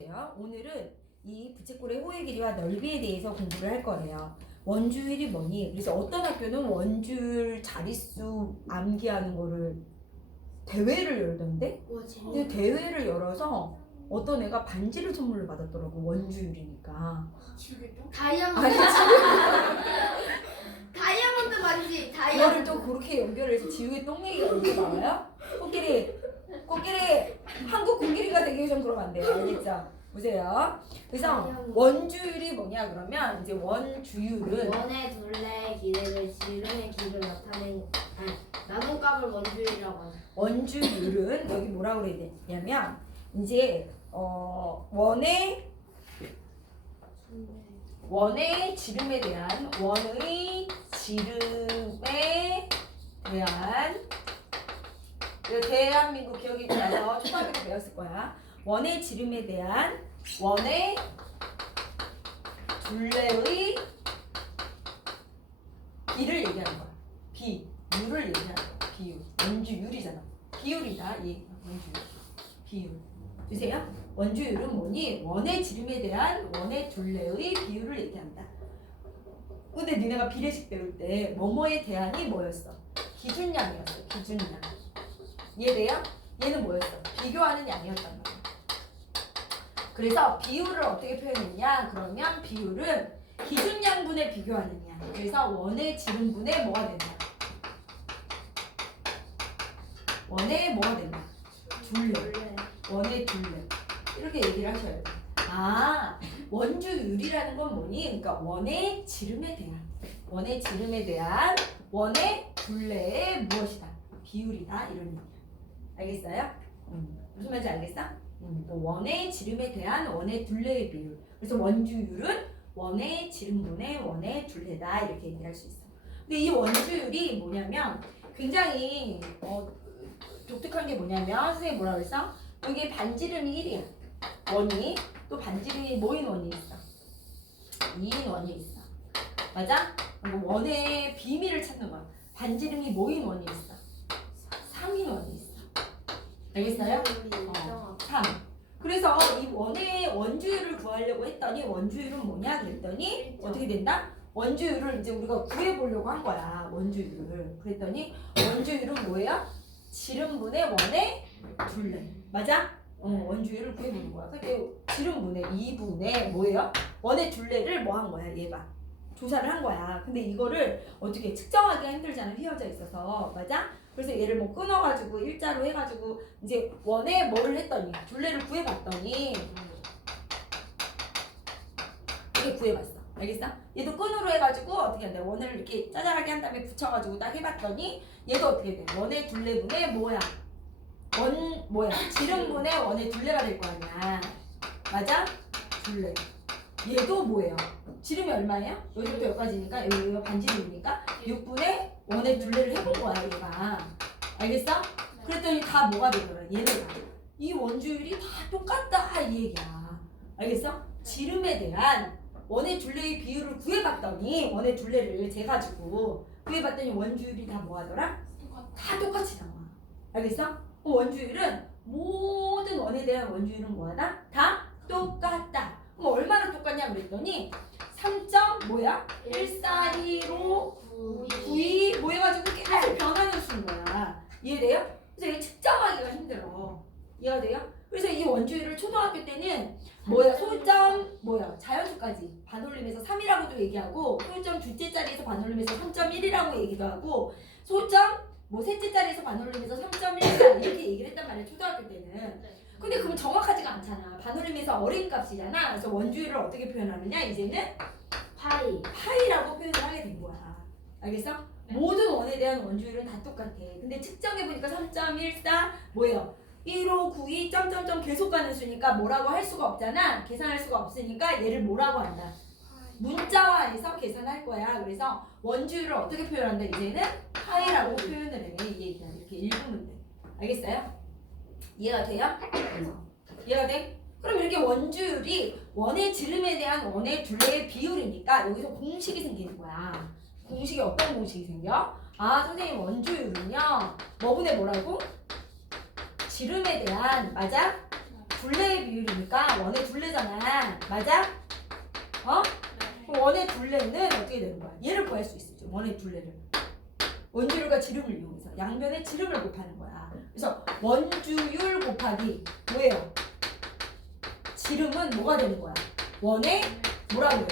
오늘은 이 부채꼴의 호의 길이와 넓이에 대해서 공부를 할 거예요. 원주율이 뭐니? 그래서 어떤 학교는 원주율 자릿수 암기하는 거를 대회를 열던데? 근데 대회를 열어서 어떤 애가 반지를 선물로 받았더라고. 원주율이니까. 다이아몬드 다이아몬드 반지 그거를 다이아몬드 또 그렇게 연결해서 지우개 똥얘기가 이렇게 나와요? 코끼리 한국 코끼리가 되기 위해선 그러면 안 돼요. 알겠죠? 보세요. 그래서 원주율이 뭐냐 그러면 이제 원주율은 원의 둘레 길이를 지름의 길이를 나타낸 나눗값을 원주율이라고 하죠. 원주율은 여기 뭐라고 그래야 되냐면 이제 원의 지름에 대한 대한민국 기억이 나서 초등학교 때 배웠을 거야. 원의 지름에 대한 원의 둘레의 비를 얘기하는 거야. 비율을 얘기하는 거야. 비율. 원주율이잖아. 비율이다. 원주율. 비율. 주세요. 원주율은 뭐니? 원의 지름에 대한 원의 둘레의 비율을 얘기한다. 근데 니네가 비례식 배울 때 뭐뭐에 대한이 뭐였어? 기준량이었어. 기준량. 이해돼요? 얘는 뭐였어? 비교하는 양이었단 말이야. 그래서 비율을 어떻게 표현했냐? 그러면 비율은 기준량분에 비교하는 양. 그래서 원의 지름분에 뭐가 된다? 원의 뭐가 된다? 둘레. 원의 둘레. 이렇게 얘기를 하셔야 돼. 원주율이라는 건 뭐니? 그러니까 원의 지름에 대한 원의 둘레의 무엇이다? 비율이다. 이런 얘기야. 알겠어요? 무슨 말인지 알겠어? 또 원의 지름에 대한 원의 둘레의 비율. 그래서 원주율은 원의 지름분의 원의 둘레다. 이렇게 얘기할 수 있어. 근데 이 원주율이 뭐냐면 굉장히 독특한 게 뭐냐면 선생님이 뭐라고 했어? 여기 반지름이 1이야. 원이. 또 반지름이 뭐인 원이 있어? 2인 원이 있어. 맞아? 원의 비밀을 찾는 거야. 반지름이 뭐인 원이 있어? 3인 원이 있어. 알겠어요? 3. 그래서 이 원의 원주율을 구하려고 했더니 원주율은 뭐냐 그랬더니 어떻게 된다? 원주율을 이제 우리가 구해보려고 한 거야. 원주율을. 그랬더니 원주율은 뭐예요? 지름분의 원의 둘레. 맞아? 원주율을 구해보는 거야. 근데 지름분의 2분의 뭐예요? 원의 둘레를 뭐 한 거야? 얘가 조사를 한 거야. 근데 이거를 어떻게 측정하기가 힘들잖아. 휘어져 있어서. 맞아? 그래서 얘를 뭐 끊어가지고 일자로 해가지고 이제 원에 뭐를 했더니 둘레를 구해봤더니 이게 구해봤어. 알겠어? 얘도 끈으로 해가지고 어떻게 한다? 원을 이렇게 짜잘하게 한 다음에 붙여가지고 딱 해봤더니 얘도 어떻게 돼? 원의 둘레분의 뭐야? 지름분의 원의 둘레가 될 거 아니야. 맞아? 둘레. 얘도 뭐예요? 지름이 얼마예요? 여기부터 여기까지니까 여기가 반지름이니까 6분의 원의 둘레를 해본 거야 얘가. 알겠어? 그랬더니 다 뭐가 되더라? 얘네가 이 원주율이 다 똑같다 이 얘기야. 알겠어? 지름에 대한 원의 둘레의 비율을 구해봤더니 원의 둘레를 재가지고 구해봤더니 원주율이 다 뭐하더라? 다 똑같이 나와. 알겠어? 원주율은 모든 원에 대한 원주율은 뭐하다? 다 똑같다. 그럼 얼마나 똑같냐 그랬더니 3.141592 뭐 해가지고 계속 변하는 수인 거야. 이해돼요? 그래서 이게 측정하기가 힘들어. 이해가 돼요? 그래서 이 원주율을 초등학교 때는 소점 자연수까지 반올림해서 3이라고도 얘기하고 소점 둘째 자리에서 반올림해서 3.1이라고 얘기도 하고 소점 셋째 자리에서 반올림해서 3.14 이렇게 얘기를 했단 말이야 초등학교 때는. 근데 그건 정확하지가 않잖아. 반올림해서 어린 값이잖아. 그래서 원주율을 어떻게 표현하느냐 이제는 파이라고 표현을 하게 된 거야. 알겠어? 네. 모든 원에 대한 원주율은 다 똑같아. 근데 측정해보니까 3.14 뭐예요? 1592 점점점 계속 가는 수니까 뭐라고 할 수가 없잖아. 계산할 수가 없으니까 얘를 뭐라고 한다? 문자화해서 계산할 거야. 그래서 원주율을 어떻게 표현한다? 이제는 파이라고 표현을 해. 이 얘기야. 이렇게 읽으면 돼. 알겠어요? 이해가 돼요? 이해가 돼? 그럼 이렇게 원주율이 원의 지름에 대한 원의 둘레의 비율이니까 여기서 공식이 생기는 거야. 공식이 어떤 공식이 생겨? 선생님 원주율은요 뭐분의 뭐라고? 지름에 대한 맞아? 둘레의 비율이니까 원의 둘레잖아. 맞아? 어? 그럼 원의 둘레는 어떻게 되는 거야? 얘를 구할 수 있었죠. 원의 둘레를. 원주율과 지름을 이용해서 양변에 지름을 곱하는 거야. 그래서 원주율 곱하기 뭐예요? 지름은 뭐가 되는 거야? 원의 뭐라고 해요?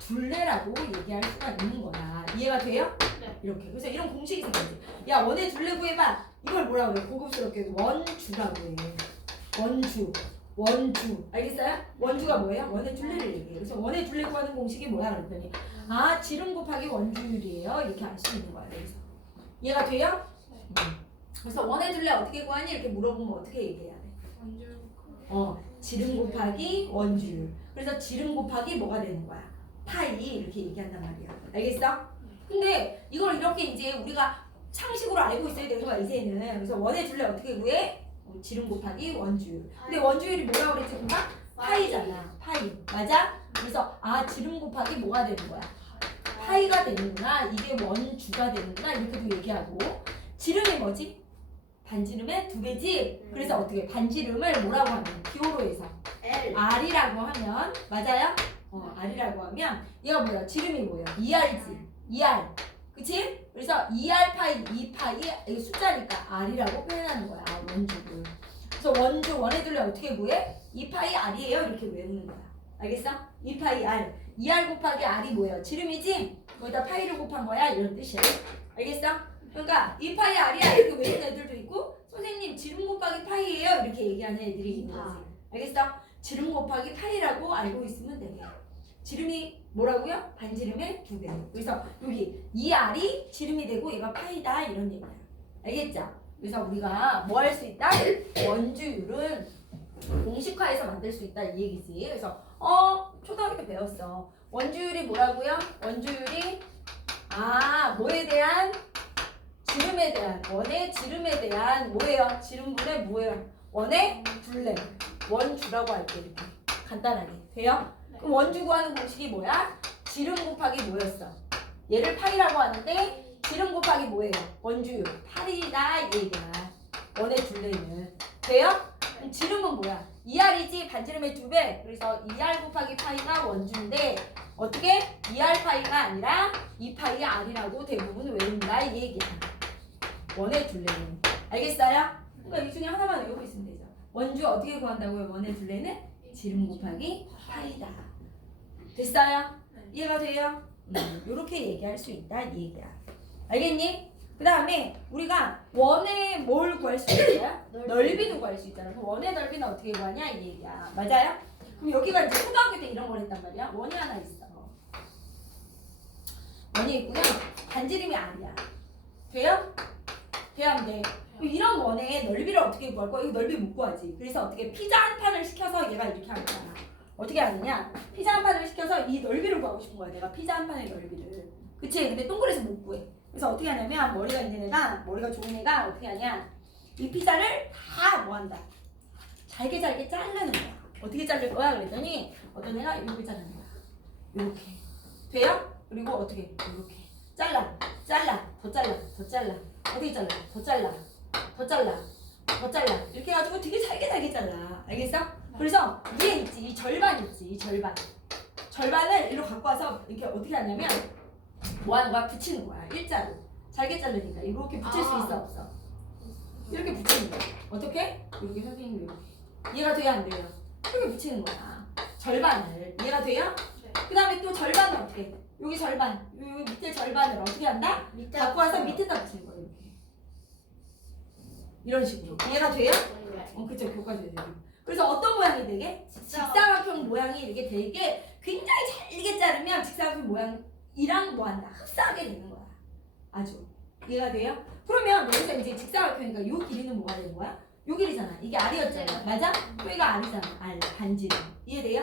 둘레라고 얘기할 수가 있는 거야. 이해가 돼요? 네. 이렇게. 그래서 이런 공식이 생겼지. 야, 원의 둘레 구해봐. 이걸 뭐라고 해? 고급스럽게 원주라고 해. 원주. 알겠어요? 원주가 뭐예요? 원의 둘레를 얘기해. 그래서 원의 둘레 구하는 공식이 뭐야? 그랬더니 아, 지름 곱하기 원주율이에요. 이렇게 알 수 있는 거야. 여기서. 이해가 돼요? 그래서 원의 둘레 어떻게 구하니? 이렇게 물어보면 어떻게 얘기해야 돼? 지름 곱하기 원주율. 그래서 지름 곱하기 뭐가 되는 거야? 파이 이렇게 얘기한단 말이야. 알겠어? 근데 이걸 이렇게 이제 우리가 상식으로 알고 있어야 되는 거야 이제는. 그래서 원의 둘레 어떻게 구해? 지름 곱하기 원주율. 근데 원주율이 뭐라고 그랬지 금방? 파이잖아. 파이. 맞아? 그래서 아, 지름 곱하기 뭐가 되는 거야? 파이가 되는구나. 이게 원주가 되는구나. 이렇게도 얘기하고. 지름이 뭐지? 반지름의 2배지. 그래서 어떻게 반지름을 뭐라고 하면 기호로 해서 R이라고 하면 맞아요? R이라고 하면 얘가 뭐야? 지름이 뭐야? 2R지. 2R. 그치? 그래서 2R 파이 2파이 이게 숫자니까 R이라고 표현하는 거야. 원주를. 그래서 원주 원의 둘레 어떻게 구해? 2파이 R이에요. 이렇게 외우는 거야. 알겠어? 2파이 R. 2R 곱하기 R이 뭐예요? 지름이지? 거기다 파이를 곱한 거야. 이런 뜻이야. 알겠어? 그러니까 2파이 R이야 이렇게 외우는 애들도 있고 선생님 지름 곱하기 파이예요 이렇게 얘기하는 애들이 있는 거지. 알겠어? 지름 곱하기 파이라고 알고 있으면 돼. 지름이 뭐라고요? 반지름의 2배. 그래서 여기 2R이 지름이 되고 얘가 파이다 이런 얘기야. 알겠죠? 그래서 우리가 뭐 할 수 있다? 원주율은 공식화해서 만들 수 있다 이 얘기지. 그래서 초등학교 때 배웠어. 원주율이 뭐라고요? 원주율이 뭐에 대한? 지름에 대한, 원의 지름에 대한 뭐예요? 지름분의 뭐예요? 원의 둘레. 원주라고 할게 이렇게 간단하게. 돼요? 그럼 원주 구하는 공식이 뭐야? 지름 곱하기 뭐였어? 얘를 파이라고 하는데 지름 곱하기 뭐예요? 원주율. 8이다 이 얘기야. 원의 둘레는. 돼요? 그럼 지름은 뭐야? 2R이지 반지름의 2배. 그래서 2R 곱하기 파이가 원주인데 어떻게? 2R 파이가 아니라 2파이 R이라고 대부분 외운다 이 얘기야. 원의 둘레는. 알겠어요? 그러니까 이 중에 하나만 외우고 있으면 되죠. 원주 어떻게 구한다고요? 원의 둘레는 지름 곱하기 파이다. 됐어요? 이해가 돼요? 이렇게 얘기할 수 있다 이 얘기야. 알겠니? 그 다음에 우리가 원의 뭘 구할 수 있어요? 넓이도 구할 수 있잖아. 그럼 원의 넓이는 어떻게 구하냐 이 얘기야. 맞아요? 그럼 여기가 이제 초등학교 때 이런 걸 했단 말이야. 원이 하나 있어. 원이 있고요. 반지름이 아니야. 돼요? 돼야 안 돼. 이런 원의 넓이를 어떻게 구할 거야? 이거 넓이 못 구하지. 그래서 어떻게 피자 한 판을 시켜서 얘가 이렇게 하는 거야. 어떻게 하느냐? 피자 한 판을 시켜서 이 넓이를 구하고 싶은 거야. 내가 피자 한 판의 넓이를. 그치? 근데 동그래서 못 구해. 그래서 어떻게 하냐면 머리가 있는 애가, 머리가 좋은 애가 어떻게 하냐? 이 피자를 다 뭐 한다? 잘게 자르는 거야. 어떻게 자를 거야? 그랬더니 어떤 애가 이렇게 자르는 거야. 이렇게. 돼요? 그리고 어떻게? 이렇게. 잘라. 더 잘라. 어떻게 잘라? 더 잘라. 이렇게 해가지고 되게 잘게 잘라. 알겠어? 그래서 위에 있지. 이 절반 있지. 이 절반. 절반을 이리로 갖고 와서 이렇게 어떻게 하냐면 뭐 하는 거야? 붙이는 거야. 일자로. 잘게 자르니까 이렇게 붙일 수 있어 없어? 이렇게 붙이는 거야. 어떻게? 이렇게 선생님이 이렇게. 이해가 돼야 안 돼요? 이렇게 붙이는 거야. 절반을. 이해가 돼요? 네. 그 다음에 또 절반은 어떻게? 여기 절반. 여기 밑에 절반을 어떻게 한다? 갖고 와서 밑에다 붙이는 거야. 이렇게. 이런 식으로. 이해가 돼요? 그쵸. 교과서에 되게. 그래서 어떤 모양이 되게? 직사각형 모양이 이렇게 되게 굉장히 잘게 자르면 직사각형 모양이랑 뭐 한다? 흡사하게 되는 거야. 아주. 이해가 돼요? 그러면 여기서 이제 직사각형이니까 요 길이는 뭐가 되는 거야? 요 길이잖아. 이게 R이었잖아. 맞아? 여기가 R이잖아. R. 반지름. 이해돼요?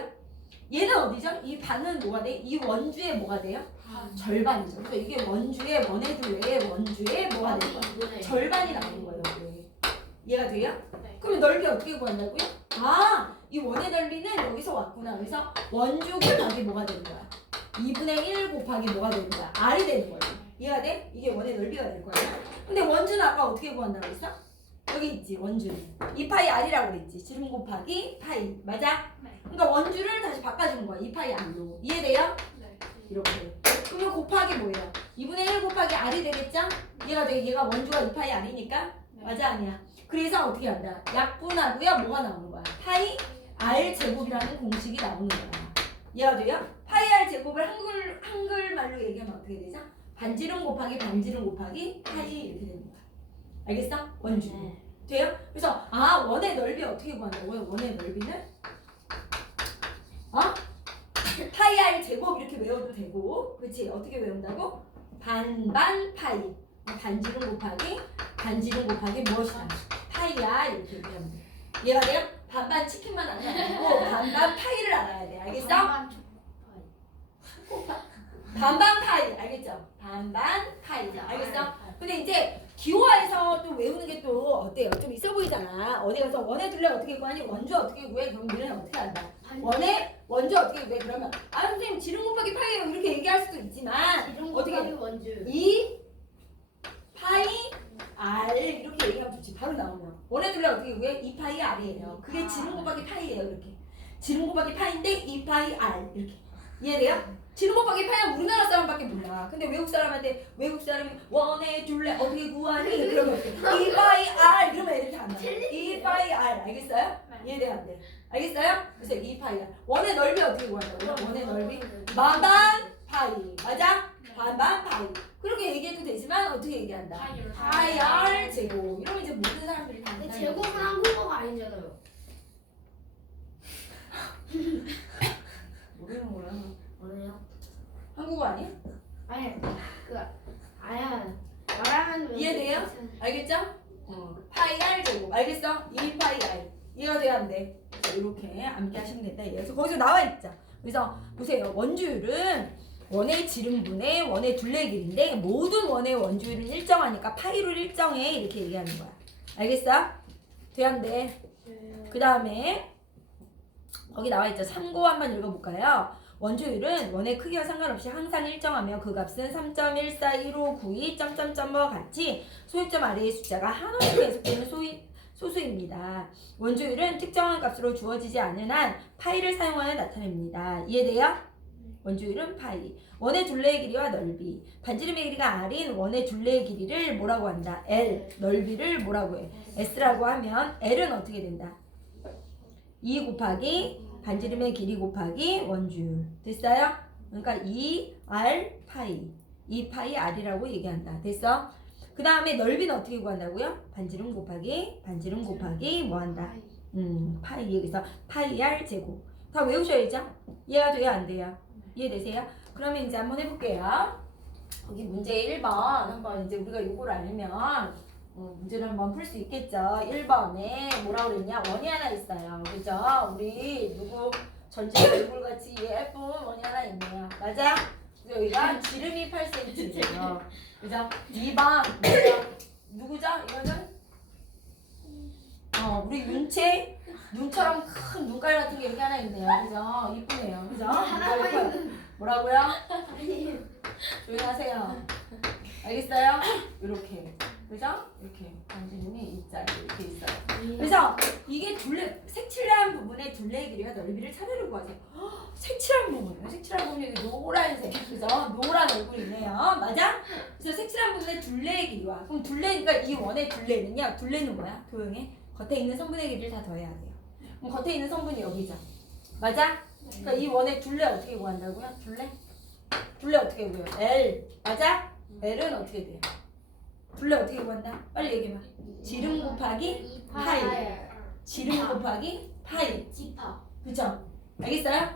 얘는 어디죠? 이 반은 뭐가 돼? 이 원주의 뭐가 돼요? 절반이죠. 그래서 이게 원주의 원의 둘레의 원주의 뭐가 되는 거야? 절반이 나오는 거예요. 이게. 이해가 돼요? 네. 그럼 넓이 어떻게 구한다고요? 이 원의 넓이는 여기서 왔구나. 그래서 원주 곱하기 뭐가 되는 거야? 2분의 1 곱하기 뭐가 되는 거야? R이 되는 거예요. 이해가 돼? 이게 원의 넓이가 될 거야. 근데 원주는 아까 어떻게 구한다고 했어? 여기 있지 원주는 2파이 r이라고 그랬지. 지름 곱하기 파이 맞아? 네. 그러니까 원주를 다시 바꿔주는 거야. 2파이 r로 이해돼요? 네. 이렇게. 그러면 곱하기 뭐예요? 2분의 1 곱하기 r이 되겠죠? 얘가 원주가 2파이 r이니까 네. 맞아 아니야? 그래서 어떻게 한다? 약분하고요 뭐가 나오는 거야? 파이 r 제곱이라는 공식이 나오는 거야. 이해가 돼요? 파이 r 제곱을 한글말로 얘기하면 어떻게 되죠? 반지름 곱하기 반지름 곱하기 파이 이렇게 되는 거야. 알겠어? 원주. 네. 돼요? 그래서 원의 넓이 어떻게 구한다고요? 원의 넓이는 파이 r 제곱 이렇게 외워도 되고, 그렇지? 어떻게 외운다고? 반반 파이. 반지름 곱하기 반지름 곱하기 무엇이다? 파이야 이렇게 얘기하면 돼. 이해가 돼요? 반반 치킨만 알아야 되고 반반 파이를 알아야 돼. 알겠어? 반반 초코파이. 반반 파이 알겠죠? 반반 파이 알겠어? 근데 이제 기호화에서 또 외우는 게 또 어때요? 좀 있어 보이잖아. 어디 가서 원의 둘레 어떻게 구하니? 원주 어떻게 구해? 그럼 우리는 어떻게 한다? 원의 원주 어떻게 구해? 그러면 선생님 지름 곱하기 파이예요 이렇게 얘기할 수도 있지만 지름 어떻게 곱하기 원주. 2 파이 r 이렇게 얘기하면 좋지. 바로 나오면 원의 둘레 어떻게 구해? 2 파이 r이에요. 그게 지름 곱하기 파이예요. 이렇게 지름 곱하기 파인데 2 파이 r 이렇게 이해돼요? 지름 곱하기 파이는 우리나라 사람밖에 몰라. 근데 외국 사람한테 외국 사람이 원의 둘레 어떻게 구하니? 그러면 2 파이 r 이러면 이렇게 안 나와요. 2 파이 r 알겠어요? 이해돼 안 돼? 알겠어요? 그래서 2 파이 r 원의 넓이 어떻게 구한다고요? 원의 넓이 반반 파이 맞아? 반반 파이 그렇게 얘기해도 되지만 어떻게 얘기한다? 파이 r 제곱 이러면 이제 모든 사람들이 다 근데 안다는 제곱은 거지. 한국어가 아니잖아요. 모르는 거야. 뭐래요? 한국어 아니야? 아니 아야 말하면 이해돼요? 알겠죠? 파이 r 제곱 알겠어? 2 파이 r 이해가 돼야 안 돼? 이렇게 암기하시면 된다. 그래서 거기서 나와 있죠. 그래서 보세요. 원주율은 원의 지름분의 원의 둘레 길인데 모든 원의 원주율은 일정하니까 파이로 일정해 이렇게 얘기하는 거야. 알겠어? 돼야 안 돼? 그 다음에 거기 나와 있죠. 참고 한번 읽어볼까요? 원주율은 원의 크기와 상관없이 항상 일정하며 그 값은 3.14159 점점점과 같이 소유점 아래의 숫자가 한원씩 계속되는 소수입니다. 원주율은 특정한 값으로 주어지지 않은 한 파이를 사용하여 나타냅니다. 이해돼요? 원주율은 파이. 원의 둘레의 길이와 넓이. 반지름의 길이가 r인 원의 둘레의 길이를 뭐라고 한다? L. 넓이를 뭐라고 해? S라고 하면 L은 어떻게 된다? 2 곱하기 반지름의 길이 곱하기 원주율. 됐어요? 그러니까 2r 파이. 2 파이 r이라고 얘기한다. 됐어? 그 다음에 넓이는 어떻게 구한다고요? 반지름 곱하기 반지름 곱하기 뭐 한다? 파이. 여기서 파이 r 제곱. 다 외우셔야죠? 이해가 돼요? 안 돼요? 이해되세요? 그러면 이제 한번 해볼게요. 여기 문제 1번 한번 이제 우리가 요거를 알면 문제를 한번 풀 수 있겠죠. 1번에 뭐라고 그랬냐? 원이 하나 있어요. 그죠? 우리 누구 전체 얼굴같이 예쁜 원이 하나 있네요. 맞아? 그래서 여기가 지름이 8cm예요. 그죠? 2번 누구죠? 이거는 우리 윤채 눈처럼 큰 눈깔 같은 게 이렇게 하나 있네요. 그죠? 이쁘네요. 그죠? 뭐라고요? 조용히 하세요. 알겠어요? 이렇게. 그죠? 이렇게 반지름이 이자리 이렇게 있어요. 그래서 이게 색칠한 부분의 둘레의 길이와 넓이를 차례로 구하세요. 색칠한 부분이요. 색칠한 부분이 여기 노란색. 그죠? 노란 얼굴이네요. 맞아? 그래서 색칠한 부분의 둘레의 길이와 그럼 둘레니까 이 원의 둘레는요. 둘레는 뭐야? 도형에 겉에 있는 성분의 길이를 다 더해야 돼요. 그럼 겉에 있는 성분이 여기죠. 맞아? 그러니까 이 원의 둘레 어떻게 구한다고요? 둘레 어떻게 구해요? L. 맞아? L은 어떻게 돼요? 둘레 어떻게 구한다? 빨리 얘기해봐. 지름 곱하기 파이. 지름 곱하기 파이. 지파. 그쵸? 알겠어요?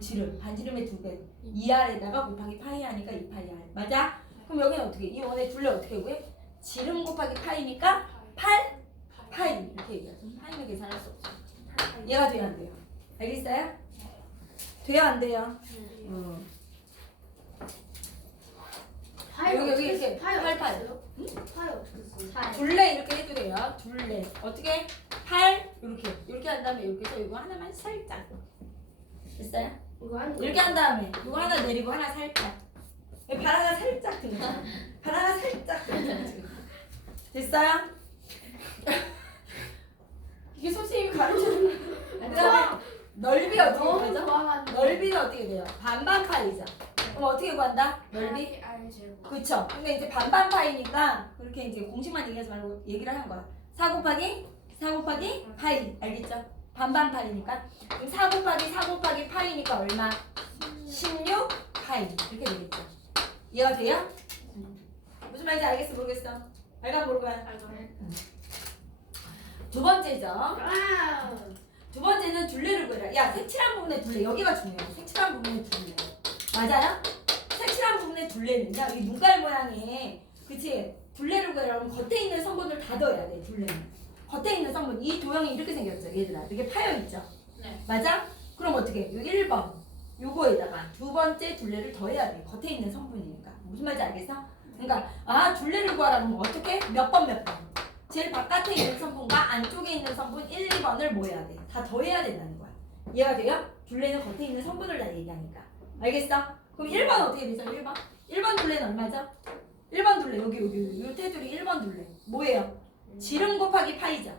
지름. 반지름의 2배. 2r에다가 곱하기 파이 하니까 2파이 r. 맞아? 그럼 여기는 어떻게? 이 원의 둘레 어떻게 구해? 지름 곱하기 파이니까 8 파이. 이렇게 얘기하죠. 파이는 계산할 수 없어. 이해가 돼야 안 돼요? 알겠어요? 돼야 안 돼요? 여기 이렇게 파이 8 파이. 파이 어떻게 써? 둘레 이렇게 해도 돼요. 둘레 어떻게? 8 이렇게 한 다음에 이렇게 해서 이거 하나만 살짝 됐어요? 이거 한 이렇게 한 다음에 이거 하나 내리고 하나 살짝 발 하나 살짝 들어 발 하나 살짝 들어 됐어요? 이게 선생님이 가르쳐주는 그 다음에 넓이 어떻게 너무 구하죠? 좋아가지고. 넓이는 어떻게 돼요? 반반 파이죠. 그럼 어떻게 구한다? 넓이? R 제곱. 그쵸. 근데 이제 반반 파이니까 그렇게 이제 공식만 얘기하지 말고 얘기를 하는 거야. 4 곱하기 파이. 알겠죠? 반반 파이니까. 그럼 4 곱하기 파이니까 얼마? 16 파이. 이렇게 되겠죠. 이해가 돼요? 무슨 말인지 알겠어? 모르겠어? 알가 모르가? 두 번째죠. 와우. 두 번째는 둘레를 구해라. 야, 색칠한 부분의 둘레. 여기가 중요해. 색칠한 부분의 둘레. 맞아요? 색칠한 부분의 둘레는요. 이 눈깔 모양의 그치? 둘레를 구해라. 그러면 겉에 있는 성분을 다 넣어야 돼. 둘레는. 겉에 있는 성분. 이 도형이 이렇게 생겼죠. 얘들아. 이렇게 파여있죠. 네. 맞아? 그럼 어떻게 해? 1번. 요거에다가 두 번째 둘레를 더해야 돼. 겉에 있는 성분이니까. 무슨 말인지 알겠어? 그러니까 둘레를 구하라 그러면 어떻게? 몇 번? 제일 바깥에 있는 성분과 안쪽에 있는 성분 1, 2번을 뭐 해야 돼? 다 더해야 된다는 거야. 이해가 돼요? 둘레는 겉에 있는 성분을 다 얘기하니까. 알겠어? 그럼 1번 어떻게 되죠? 1번? 1번 둘레는 얼마죠? 1번 둘레 여기 요 테두리 1번 둘레 뭐예요? 지름 곱하기 파이죠.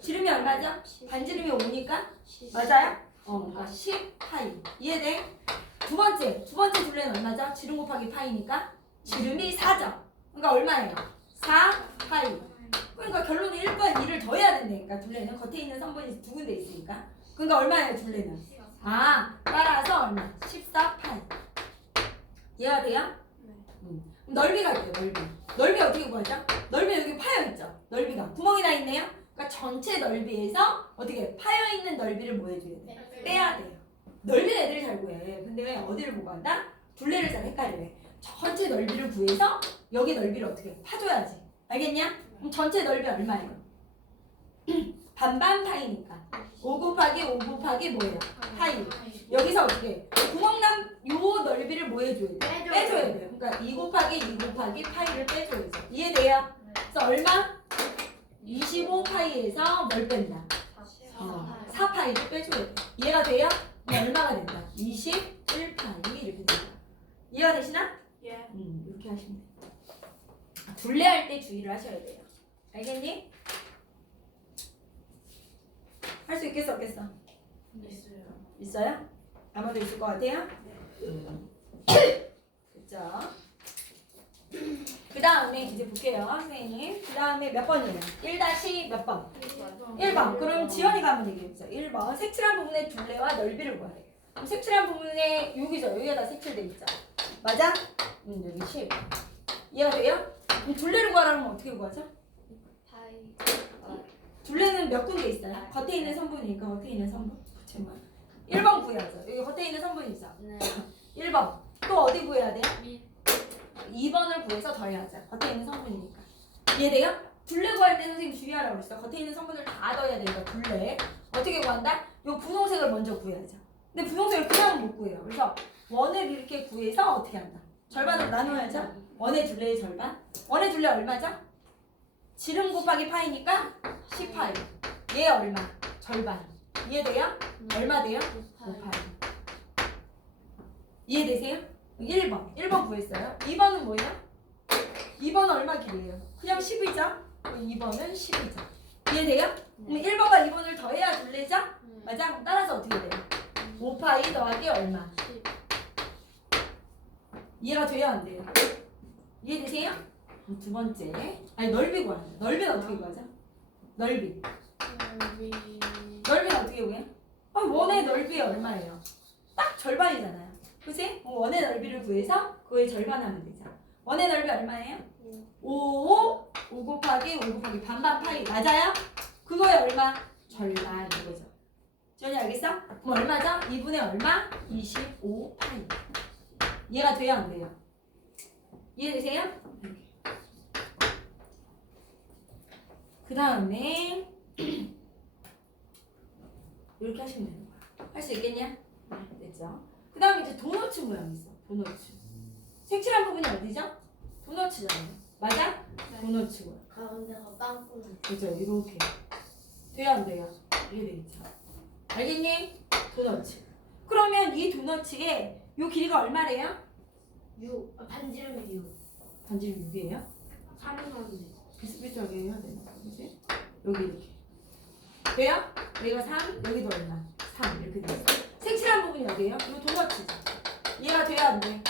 지름이 얼마죠? 반지름이 5니까 맞아요? 그러니까 10파이. 이해돼? 두 번째 둘레는 얼마죠? 지름 곱하기 파이니까 지름이 4죠. 그러니까 얼마예요? 4파이. 그러니까 결론은 1번 2를 더해야 된다니까. 둘레는 겉에 있는 성분이 두 군데 있으니까. 그러니까 얼마예요 둘레는? 따라서 얼마? 14파이. 이해가 돼요? 그럼 넓이가 있대요. 넓이 어떻게 구하죠? 넓이 여기 파여있죠. 넓이가 구멍이 나 있네요. 그러니까 전체 넓이에서 어떻게 파여있는 넓이를 뭐 해줘야 돼? 빼야 돼요. 넓이는 애들이 잘 구해. 근데 왜 어디를 보고 한다? 둘레를 잘 헷갈려. 전체 넓이를 구해서 여기 넓이를 어떻게 해? 파줘야지. 알겠냐? 그럼 전체 넓이 얼마예요? 반반 파이니까 5 곱하기 뭐예요? 파이. 여기서 어떻게 해? 구멍난 요 넓이를 뭐 해줘야 돼? 빼줘야 돼요. 그러니까 2 곱하기 파이를 빼줘야죠. 이해돼요? 그래서 얼마? 25파이에서 뭘 뺀다? 4파이를 빼줘야 돼. 이해가 돼요? 그럼 얼마가 된다? 21파이 이렇게 된다. 이해가 되시나? 예. 이렇게 하시면 돼요. 둘레할 때 주의를 하셔야 돼요. 알겠니? 할 수 있겠어 없겠어? 있어요. 있어요? 아마도 있을 것 같아요? 그쵸? 그 다음에 이제 볼게요 선생님. 그 다음에 몇 번이에요? 1- 몇 번? 1번. 그럼 지연이가 한번 얘기해보자. 1번 색칠한 부분의 둘레와 넓이를 구하래. 그럼 색칠한 부분에 여기죠. 여기가 다 색칠돼 있죠. 맞아? 여기 10. 이해가 돼요? 그럼 둘레를 구하라면 어떻게 구하죠? 둘레는 몇 군데 있어요? 겉에 있는 성분이니까 겉에 있는 성분. 그치 뭐. 1번 구해야죠. 여기 겉에 있는 성분이 있어. 네. 1번. 또 어디 구해야 돼요? 2번을 구해서 더해야죠. 겉에 있는 성분이니까. 이해돼요? 둘레 구할 때 선생님 주의하라고 그랬어. 겉에 있는 성분을 다 넣어야 되니까 둘레. 어떻게 구한다? 요 분홍색을 먼저 구해야죠. 근데 분홍색을 그냥 못 구해요. 그래서 원을 이렇게 구해서 어떻게 한다? 절반으로 나눠야죠. 원의 둘레의 절반. 원의 둘레 얼마죠? 지름 곱하기 파이니까 10파이. 얘 얼마? 절반. 이해돼요? 얼마 돼요? 5파이. 이해되세요? 1번 구했어요. 2번은 뭐예요? 2번은 얼마 길이에요? 그냥 10이죠? 2번은 10이죠. 이해돼요? 그럼 1번과 2번을 더해야 둘레죠? 맞아? 그럼 따라서 어떻게 돼요? 5파이 더하기 얼마? 이해가 돼요? 안 돼요? 이해되세요? 그럼 두 번째. 넓이 구하는 거야. 넓이는 어떻게 구하죠? 넓이는 어떻게 구해? 원의 넓이 얼마예요? 딱 절반이잖아요. 그치? 원의 넓이를 구해서 그거의 절반 하면 되죠. 원의 넓이 얼마예요? 5 곱하기 반반 파이. 맞아요? 그거의 얼마? 절반 이거죠. 지원이 알겠어? 그럼 얼마죠? 2분의 얼마? 25 파이. 이해가 돼요? 안 돼요? 이해되세요? 그 다음에 이렇게 하시면 되는 거야. 할 수 있겠냐? 됐죠? 그 다음에 이제 도너츠 모양이 있어. 도너츠. 색칠한 부분이 어디죠? 도너츠잖아요. 맞아? 도너츠 모양. 가운데가 빵꾸나. 그죠? 이렇게. 돼요? 안 돼요? 이해되겠죠? 알겠니? 도너츠. 그러면 이 도너츠의 요 길이가 얼마래요? 6. 반지름이 6. 반지름 6이에요? 3은 없는데. 비슷비슷하게 해야 되는 거 그치? 여기 이렇게. 돼요? 여기가 3, 여기도 얼마? 3 이렇게 돼요. 색칠한 부분이 어디예요? 이거 도너츠죠. 이해가 돼요? 안 돼요?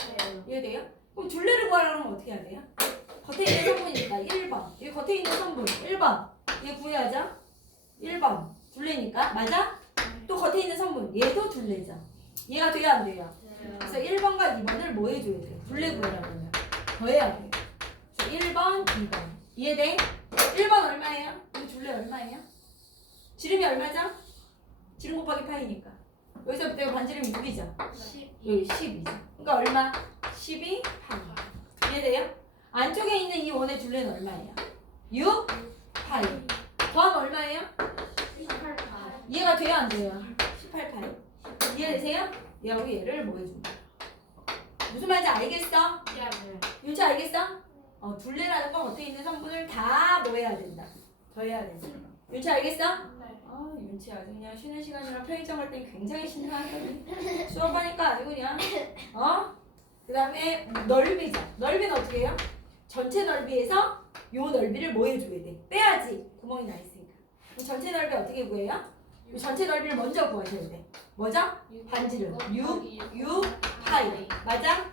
이해돼요? 그럼 둘레를 구하려면 어떻게 해야 돼요? 겉에 있는 성분이니까 1번. 여기 겉에 있는 성분 1번. 얘 구해야죠. 1번. 둘레니까. 맞아? 또 겉에 있는 성분 얘도 둘레죠. 이해가 돼요? 안 돼요? 그래서 1번과 2번을 뭐 해줘야 돼요? 둘레 구하라고 하면 더해야 돼요. 그래서 1번, 2번. 이해돼? 1번 얼마예요? 이 둘레 얼마예요? 지름이 얼마죠? 지름 곱하기 파이니까. 여기서부터 반지름이 6이죠. 여기 12죠. 그러니까 얼마? 12 파이. 이해돼요? 안쪽에 있는 이 원의 둘레는 얼마예요? 6 파이. 더하면 얼마예요? 이해가 돼요? 안 돼요? 18 파이. 이해되세요? 얘하고 얘를 뭐 해준다? 무슨 말인지 알겠어? 윤치 알겠어? 둘레라는 건 겉에 있는 성분을 다 뭐 해야 된다? 더해야 된다. 윤치 알겠어? 윤치 아주 그냥 쉬는 시간이랑 편의점 갈 때 굉장히 신나하거든. 수업하니까 아주 그냥 그 다음에 넓이죠. 넓이는 어떻게 해요? 전체 넓이에서 요 넓이를 뭐 해줘야 돼? 빼야지. 구멍이 나 있으니까. 그럼 전체 넓이 어떻게 구해요? 이 전체 넓이를 먼저 구하셔야 돼. 뭐죠? 반지름 6 파이. 맞아?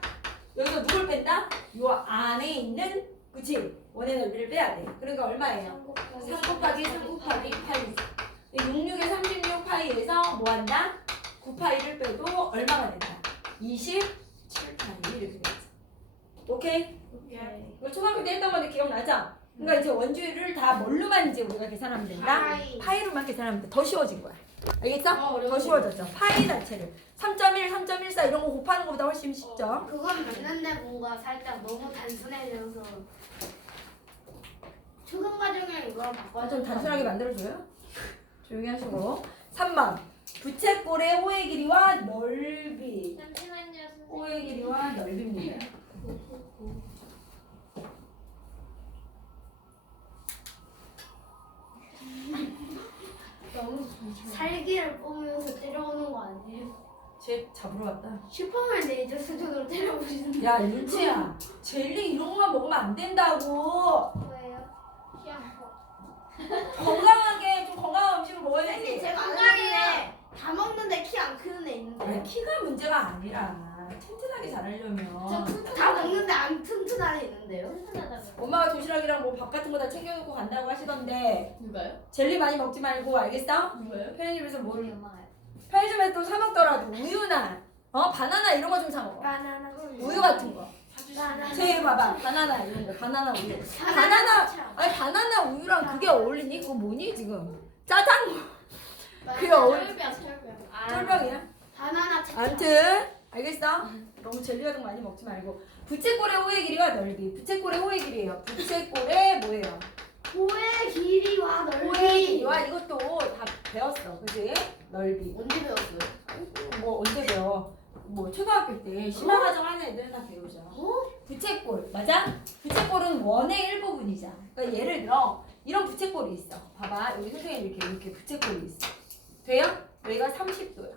여기서 누굴 뺀다? 요 안에 있는 그치? 원의 넓이를 빼야 돼. 그러니까 얼마예요? 3 곱하기 3 곱하기 8이죠. 66에 36 파이에서 뭐 한다? 9 파이를 빼도 얼마가 된다? 27 파이 이렇게 되지. 오케이? 이거 초등학교 때 했던 건데 기억나죠? 그러니까 이제 원주율을 다 뭘로만 이제 우리가 계산하면 된다? 파이로만 계산하면 돼. 더 쉬워진 거야. 알겠어? 더 쉬워졌죠? 파이 자체를 3.1, 3.14 이런 거 곱하는 것보다 훨씬 쉽죠? 그건 맞는데 뭔가 살짝 너무 단순해져서 초등 과정에 이걸 바꿔 좀 단순하게 만들어줘요? 조용히 하시고 3번 부채꼴의 호의 길이와 넓이 잠시만요, 선생님. 호의 길이와 넓이입니다. 너무 살기를 뽑으면서 때려오는 거 아니에요? 쟤 잡으러 왔다. 슈퍼맨 레이저 수준으로 때려보시는 야 윤채야 젤리 이런 것만 먹으면 안 된다고. 거예요? 건강하게 좀 건강한 음식을 먹어야지. 제 건강에 다 먹는데 키 안 크는 애 있는데 아니, 키가 문제가 아니라 튼튼하게 자라려면 다 먹는데 안 튼튼한 애 있는데요? 엄마가 도시락이랑 뭐 밥 같은 거 다 챙겨놓고 간다고 하시던데 누가요? 젤리 많이 먹지 말고 알겠어? 누가요? 편의점에서 뭘 우리 엄마가 편의점에 또 사 먹더라도 우유나 바나나 이런 거 좀 사 먹어. 바나나 우유 같은 거. 바나나 쟤 봐봐 바나나 이런 거 바나나 우유. 바나나 아니 바나나 우유랑 그게 어울리니? 그거 뭐니 지금? 짜장 그게 어울리? 쫄병이야? 바나나 차 아무튼 알겠어? 너무 젤리 같은 거 많이 먹지 말고 부채꼴의 호의 길이와 넓이. 부채꼴의 호의 길이에요. 부채꼴의 뭐예요? 호의 길이와 호의 넓이 길이와 이것도 다 배웠어, 그지? 넓이. 언제 배웠어요? 뭐 언제 배워? 뭐 초등학교 때 심화과정 하는 애들은 다 배우죠. 부채꼴 맞아? 부채꼴은 원의 일부분이자. 그러니까 예를 들어 이런 부채꼴이 있어. 봐봐 여기 선생님 이렇게 부채꼴이 있어. 돼요? 여기가 30도야.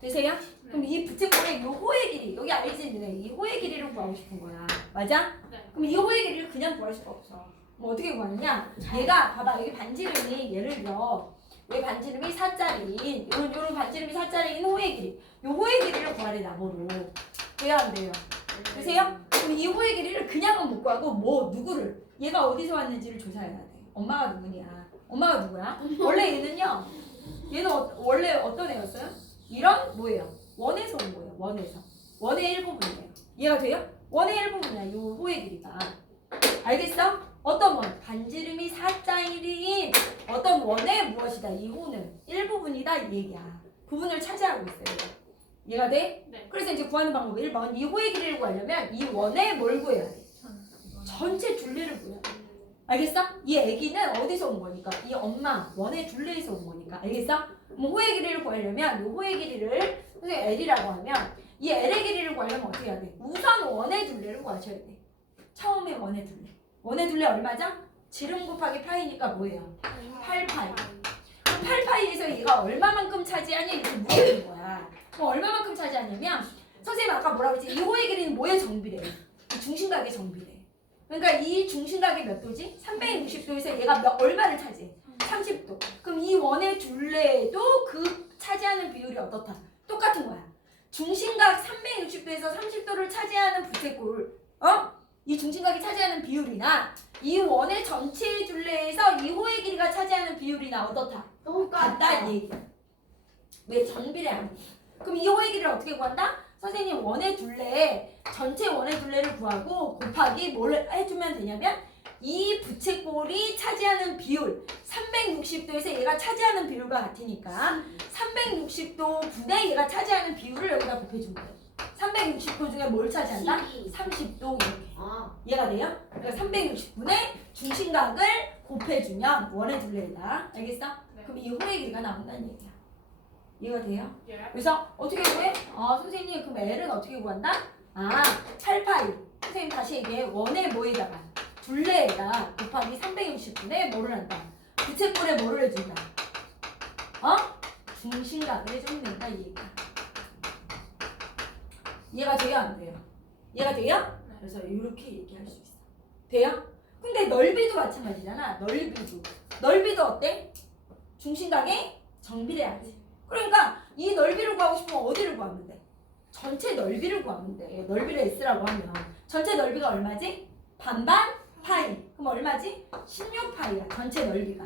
되세요? 그럼 이 부채꼴의 이 호의 길이 여기 알지? 이 호의 길이를 구하고 싶은 거야. 맞아? 네. 그럼 이 호의 길이를 그냥 구할 수가 없어. 뭐 어떻게 구하느냐? 얘가 봐봐 여기 반지름이 예를 들어 여기 반지름이 4짜리인 요런 반지름이 4짜리인 호의 길이 요 호의 길이를 구하래 나보로. 돼요 안 돼요? 되세요? 그럼 이 호의 길이를 그냥은 못 구하고 뭐 누구를 얘가 어디서 왔는지를 조사해야 돼. 엄마가 누구냐? 엄마가 누구야? 원래 얘는요. 얘는 원래 어떤 애였어요? 이런 뭐예요? 원에서 온 거예요. 원에서. 원의 일부분이에요. 이해가 돼요? 원의 일부분이야. 이 호의 길이가. 알겠어? 어떤 원? 반지름이 4짜리인 어떤 원의 무엇이다. 이 호는 일부분이다 이 얘기야. 부분을 차지하고 있어요. 이해가 돼? 네. 그래서 이제 구하는 방법 1번 이 호의 길이를 구하려면 이 원의 뭘 구해야 돼? 전체 둘레를 구해야 돼. 알겠어? 이 아기는 어디서 온 거니까? 이 엄마 원의 둘레에서 온 거니까. 알겠어? 그럼 호의 길이를 구하려면 이 호의 길이를 선생님 L이라고 하면 이 L의 길이를 구하려면 어떻게 해야 돼? 우선 원의 둘레를 구하셔야 돼. 처음에 원의 둘레. 원의 둘레 얼마죠? 지름 곱하기 파이니까 뭐예요? 8파이. 8파이에서 얘가 얼마만큼 차지하냐 이렇게 물어보는 거야. 그럼 얼마만큼 차지하냐면 선생님 아까 뭐라고 했지? 이 호의 길이는 뭐의 정비래? 이 중심각의 정비래. 그러니까 이 중심각이 몇 도지? 360도에서 얘가 얼마를 차지해? 30도. 그럼 이 원의 둘레에도 그 차지하는 비율이 어떻다? 똑같은 거야. 중심각 360도에서 30도를 차지하는 부채꼴, 이 중심각이 차지하는 비율이나 이 원의 전체 둘레에서 이 호의 길이가 차지하는 비율이나 어떻다? 같다 이 얘기야. 왜? 정비례 안 돼. 그럼 이 호의 길이를 어떻게 구한다? 선생님 원의 둘레에 전체 원의 둘레를 구하고 곱하기 뭘 해주면 되냐면 이 부채꼴이 차지하는 비율 360도에서 얘가 차지하는 비율과 같으니까 360도 분의 얘가 차지하는 비율을 여기다 곱해주면 돼요. 360도 중에 뭘 차지한다? 30도 이렇게. 이해가 돼요? 그러니까 360분의 중심각을 곱해주면 원의 둘레에다. 알겠어? 그럼 이 호의 길이가 나온다는 얘기야. 이해가 돼요? 그래서 어떻게 구해? 선생님 그럼 L은 어떻게 구한다? 8파이. 선생님 다시 얘기해. 원의 뭐에다가? 둘레에다 곱하기 360분의 뭐를 한다? 부채꼴에 뭐를 해준다? 중심각을 해주면 된다 이 얘기야. 이해가 돼요? 안 돼요? 이해가 돼요? 그래서 이렇게 얘기할 수 있어. 돼요? 근데 넓이도 마찬가지잖아. 넓이도 어때? 중심각에 정비례하지. 그러니까 이 넓이를 구하고 싶으면 어디를 구하면 돼? 전체 넓이를 구하면 돼. 넓이를 S라고 하면 전체 넓이가 얼마지? 반반 파이. 그럼 얼마지? 16파이야. 전체 넓이가.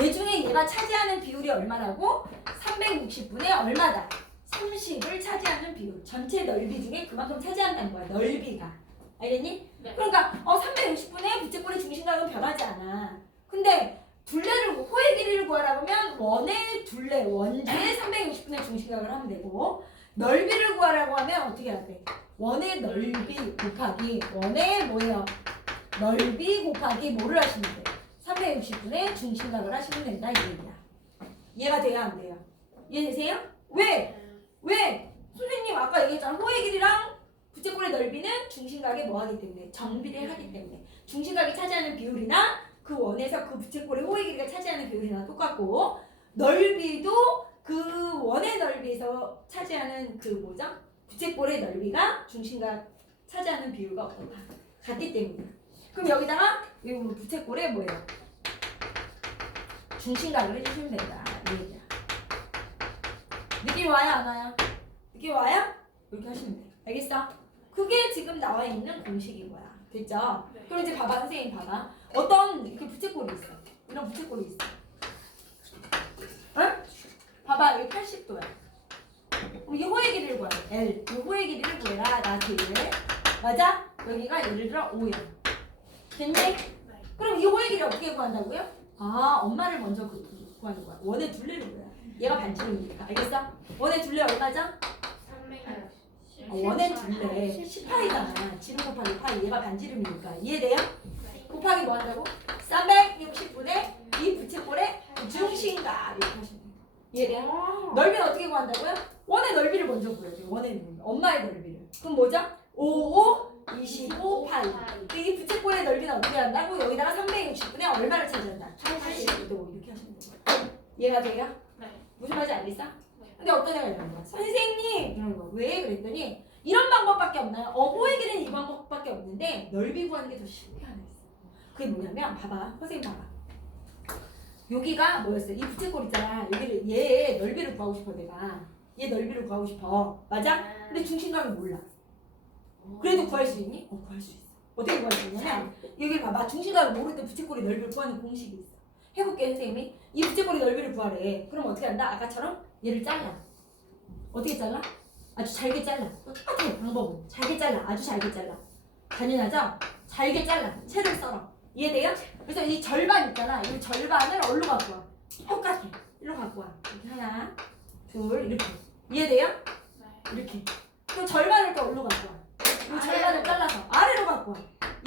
얘 중에 얘가 차지하는 비율이 얼마라고? 360분의 얼마다? 30을 차지하는 비율. 전체 넓이 중에 그만큼 차지한다는 거야. 넓이가. 알겠니? 네. 그러니까 360분의 부채꼴의 중심각은 변하지 않아. 근데 둘레를 호의 길이를 구하라고 하면 원의 둘레 원주의 360분의 중심각을 하면 되고 넓이를 구하라고 하면 어떻게 해야 돼? 원의 넓이 곱하기 원의 뭐예요? 넓이 곱하기 뭐를 하시면 돼? 360분의 중심각을 하시면 된다 이 얘기야. 이해가 돼요 안 돼요? 이해되세요? 왜? 선생님 아까 얘기했잖아. 호의 길이랑 부채꼴의 넓이는 중심각에 뭐하기 때문에 정비례하기 때문에 중심각이 차지하는 비율이나 그 원에서 그 부채꼴의 호의 길이가 차지하는 비율이나 똑같고 넓이도 그 원의 넓이에서 차지하는 그 뭐죠? 부채꼴의 넓이가 중심각 차지하는 비율과 어떤가? 같기 때문에. 그럼 여기다가 이 부채꼴에 뭐예요? 중심각을 해주시면 된다. 이 얘기야. 느낌 와요 안 와요? 느낌 와요? 이렇게 하시면 돼요. 알겠어? 그게 지금 나와 있는 공식인 거야. 됐죠? 네. 그럼 이제 봐봐 선생님 봐봐. 어떤 이렇게 부채꼴이 있어. 이런 부채꼴이 있어. 응? 봐봐 여기 80도야. 그럼 이 호의 길이를 구하래. L. 이 호의 길이를 구해라. 나한테 1. 맞아? 여기가 예를 들어 5야. 됐니? 그럼 이 호의 길이 어떻게 구한다고요? 엄마를 먼저 구하는 거야. 원의 둘레를 구해. 얘가 반지름이니까. 알겠어? 원의 둘레 얼마죠? 원의 둘레 10파이잖아. 지름 곱하기 파이. 얘가 반지름이니까. 이해돼요? 곱하기 뭐 한다고? 360분의 이 부채꼴의 중심각. 이렇게 하시면 돼요. 이해돼요? 넓이는 어떻게 구한다고요? 원의 넓이를 먼저 구해야 돼요. 원의 넓이. 엄마의 넓이를. 그럼 뭐죠? 55, 25, 파이. 이 부채꼴의 넓이는 어떻게 한다고? 여기다가 360분의 얼마를 차지한다? 80도. 이렇게 하시면 돼요. 이해가 돼요? 무슨 말인지 알겠어? 근데 어떤 애가 이러는 거야? 선생님! 이러는 거야. 왜? 그랬더니 이런 방법밖에 없나요? 호의 길이는 이 방법밖에 없는데 넓이 구하는 게 더 쉬운 게 하나 있어. 그게 뭐냐면 봐봐. 선생님 봐봐. 여기가 뭐였어? 이 부채꼴 있잖아. 여기를 얘 넓이를 구하고 싶어 내가. 얘 넓이를 구하고 싶어. 맞아? 근데 중심각을 몰라. 그래도 구할 수 있니? 구할 수 있어. 어떻게 구할 수 있냐면 여기 봐봐. 중심각을 모를 때 부채꼴의 넓이를 구하는 공식이 있어. 해볼게 선생님이. 이 부채꼴의 넓이를 구하래. 그럼 어떻게 한다? 아까처럼 얘를 잘라. 어떻게 잘라? 아주 잘게 잘라. 똑같아 방법은. 잘게 잘라. 아주 잘게 잘라. 당연하죠? 잘게 잘라. 채를 썰어. 이해돼요? 그래서 이 절반 있잖아. 이 절반을 어디로 갖고 와? 똑같아. 일로 갖고 와. 이렇게 하나, 둘, 이렇게. 이해돼요? 이렇게. 그 절반을 또 어디로 갖고 와? 이 절반을 잘라서 아래로 갖고 와.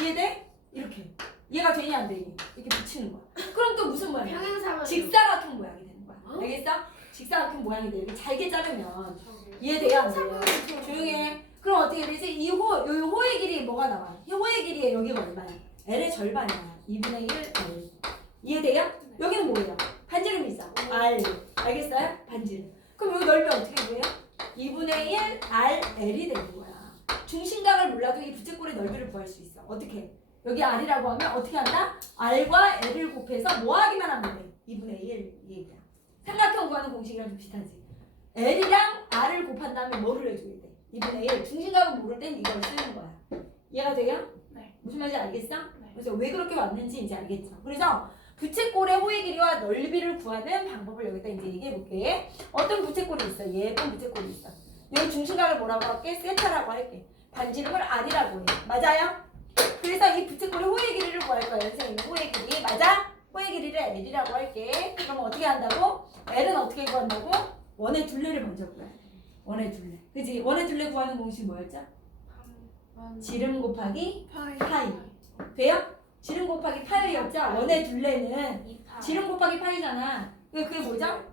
이해돼? 이렇게. 이해가 되냐 안 되니? 이렇게 붙이는 거야. 그럼 또 무슨 모양이야? 직사각형 모양이 되는 거야. 알겠어? 직사각형 모양이 돼. 이렇게 잘게 자르면 이해돼요? 안 돼요? 조용히 해. 그럼 어떻게 되지? 이 호의 길이 뭐가 나와? 이 호의 길이에 여기가 얼마야? L의 절반이야. 2분의 1 L. 이해돼요? 여기는 뭐예요? 반지름이 있어. R. 알겠어요? 반지름. 그럼 여기 넓이 어떻게 구해요? 2분의 1 R L이 되는 거야. 중심각을 몰라도 이 부채꼴의 넓이를 구할 수 있어. 어떻게? 여기 R이라고 하면 어떻게 한다? R과 L을 곱해서 뭐 하기만 하면 돼? 2분의 1 이 얘기야. 삼각형 구하는 공식이랑 좀 비슷하지. L이랑 R을 곱한 다음에 뭐를 해줘야 돼? 2분의 1. 중심각을 모를 땐 이걸 쓰는 거야. 이해가 돼요? 네. 무슨 말인지 알겠어? 네. 그래서 왜 그렇게 왔는지 이제 알겠죠? 그래서 부채꼴의 호의 길이와 넓이를 구하는 방법을 여기다 이제 얘기해 볼게. 어떤 부채꼴이 있어? 예쁜 부채꼴이 있어. 여기 중심각을 뭐라고 할게? 세타라고 할게. 반지름을 R이라고 해. 맞아요? 그래서 이 부채꼴의 호의 길이를 구할 거예요. 선생님 호의 길이 맞아? 호의 길이를 L이라고 할게. 그럼 어떻게 한다고? L은 어떻게 구한다고? 원의 둘레를 먼저 구해야 돼. 원의 둘레. 그지? 원의 둘레 구하는 공식 뭐였죠? 지름 곱하기 파이. 돼요? 지름 곱하기 파이였죠? 원의 둘레는 지름 곱하기 파이잖아. 그게 뭐죠?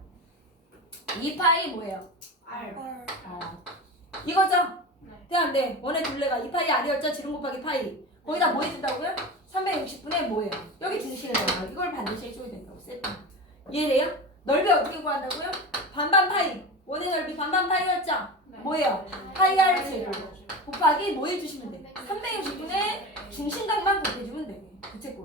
2파이 뭐예요? R. 이거죠? 네. 돼, 안 돼? 원의 둘레가 2파이 R이었죠? 지름 곱하기 파이. 거기다 뭐 해준다고요? 360분의 뭐예요? 여기 주시는 거예요. 이걸 반드시 해줘야 된다고. 세타. 이해돼요? 넓이 어떻게 구한다고요? 반반 파이. 원의 넓이 반반 파이였죠? 네. 뭐예요? 파이 R 제곱 곱하기 뭐 해주시면 돼? 360분의 중심각만 곱해주면 돼. 부채꼴.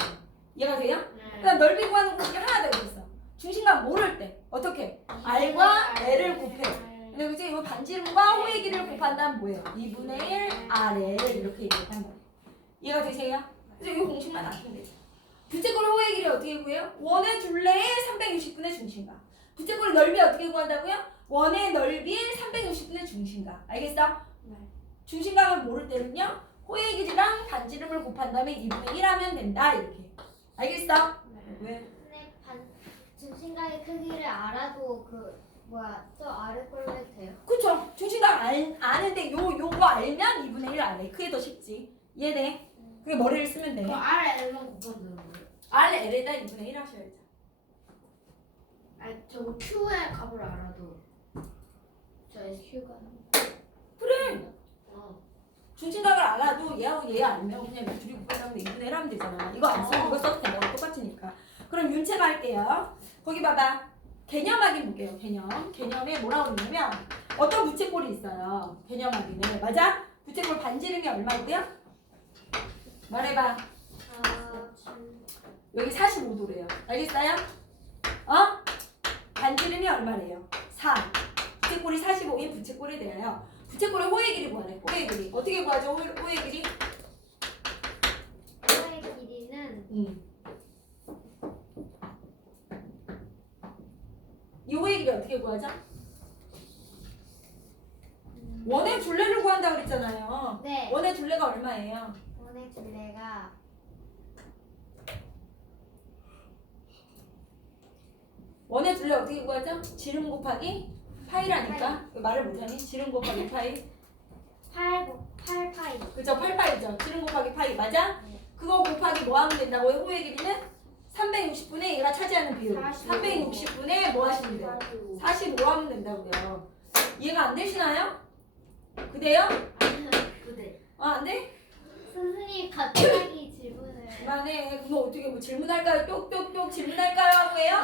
이해가 돼요? 그럼 넓이 구하는 공식이 하나 더 있어. 중심각 모를 때 어떻게? R과 L을 곱해. 근데 그치? 이거 반지름과 호의 길이를 곱한다면 뭐예요? 2분의 1 RL 이렇게 얘기한단 말이에요. 이해가 되세요? 그래서 이 공식만 아시면 되죠. 부채꼴의 호의 길이 어떻게 구해요? 원의 둘레의 360분의 중심각. 부채꼴의 넓이 어떻게 구한다고요? 원의 넓이의 360분의 중심각. 알겠어? 중심각을 모를 때는요. 호의 길이랑 반지름을 곱한 다음에 2분의 1 하면 된다. 이렇게. 알겠어? 왜? 근데 중심각의 크기를 알아도 저 아래 걸로 해도 돼요? 그쵸. 중심각 아는데 요거 알면 2분의 1 알아. 그게 더 쉽지. 이해돼? 그게 머리를 쓰면 돼. R L만 곱하면 되는 거예요. R, L에다 2분의 1 하셔야죠. 아니 저거 Q의 값을 알아도 저 Q가 그래. 어. 중심각을 알아도 얘하고 얘 알면 그냥 이 둘이 곱하면 2분의 1 하면 되잖아. 이거 안 쓰고 이거 써도 된다고 똑같으니까. 그럼 윤채가 할게요. 거기 봐봐. 개념 확인 볼게요. 개념에 뭐라고 있냐면 어떤 부채꼴이 있어요. 개념 확인을. 맞아? 부채꼴 반지름이 얼마인데요? 말해봐. 여기 45도래요. 알겠어요? 어? 반지름이 얼마래요? 4. 부채꼴이 45인 부채꼴에 대하여 부채꼴의 호의 길이 구하래. 호의 길이. 어떻게 구하죠? 호의 길이? 호의 길이는 이 호의 길이 어떻게 구하죠? 원의 둘레를 구한다고 그랬잖아요. 네. 원의 둘레가 얼마예요? 원의 둘레가 원의 둘레 어떻게 구하죠? 지름 곱하기 파이라니까. 왜 말을 못하니? 지름 곱하기 파이. 8파이. 그죠? 8파이죠. 지름 곱하기 파이. 맞아? 네. 그거 곱하기 뭐 하면 된다고요? 호의 길이는 360분의 얘가 차지하는 비율. 45. 360분의 뭐 하시면 돼요? 45 하면 된다고요. 이해가 안 되시나요? 그대요? 그대. 안 돼? 선생님 갑자기 질문을. 그만해. 그럼 어떻게 뭐 질문할까요? 똑똑똑 질문할까요? 하고 해요?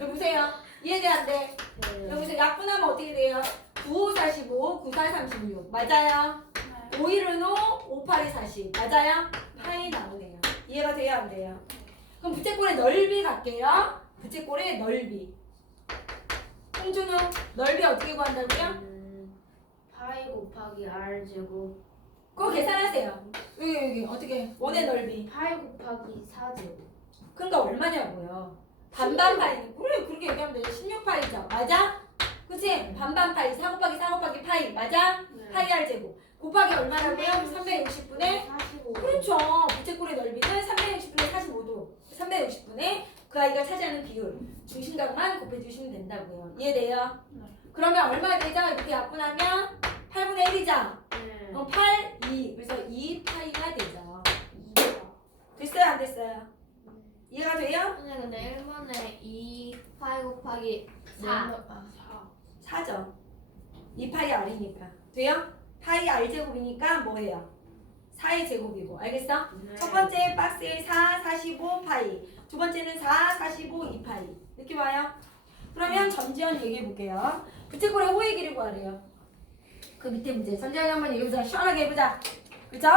여보세요. 이해돼 안 돼? 여기서 약분하면 어떻게 돼요? 9, 45, 9, 4, 36. 맞아요? 5, 1은 5, 5, 8이 40. 맞아요? 파이 나오네요. 이해가 돼요? 안 돼요? 그럼 부채꼴의 넓이 갈게요. 부채꼴의 넓이. 홍준호, 넓이 어떻게 구한다고요? 파이 곱하기 R 제곱 그거 계산하세요. 여기 어떻게? 원의 넓이. 파이 곱하기 4제곱. 그러니까 얼마냐고요? 반반 파이. 그래, 그렇게 얘기하면 돼. 16파이죠. 맞아? 그치? 반반 파이. 4 곱하기 4 곱하기 파이. 맞아? 파이 R 제곱. 곱하기 얼마라고요? 360분의 45. 그렇죠. 부채꼴의 넓이는 360분의 45도. 360분의 그 아이가 차지하는 비율. 중심각만 곱해주시면 된다고요. 이해돼요? 네. 그러면 얼마 되죠? 이렇게 약분하면 8분의 1이죠? 네. 8, 2. 그래서 2파이가 되죠. 됐어요? 안 됐어요? 이해가 돼요? 근데 1번에 2파이 곱하기 4. 4죠. 2파이 R이니까. 돼요? 파이 R 제곱이니까 뭐예요? 4의 제곱이고. 알겠어? 네. 첫 번째 박스에 4, 45 파이. 두 번째는 4, 45, 2파이. 이렇게 와요. 그러면 점지연 얘기해 볼게요. 부채꼴의 호의 길이 구하래요. 그 밑에 문제. 점지연이 한번 얘기해보자. 시원하게 해보자. 그죠?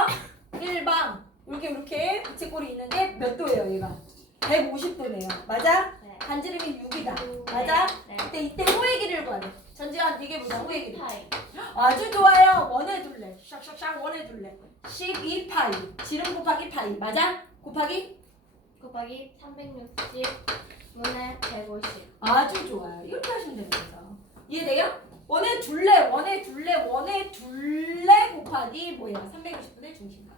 1번. 이렇게 부채꼴이 있는데 몇 도예요 얘가? 150도네요. 맞아? 네. 반지름이 6이다. 맞아? 네. 근데 이때 호의 길이를 구하래. 전지현 얘기해보자. 호의 길이. 파이. 아주 좋아요. 원의 둘레. 샥샥샥 원의 둘레. 12파이. 지름 곱하기 파이. 맞아? 곱하기? 곱하기 360 분의 150. 아주 좋아요. 이렇게 하시면 되는 거죠. 이해돼요? 원의 둘레 곱하기 뭐예요? 360분의 중심각.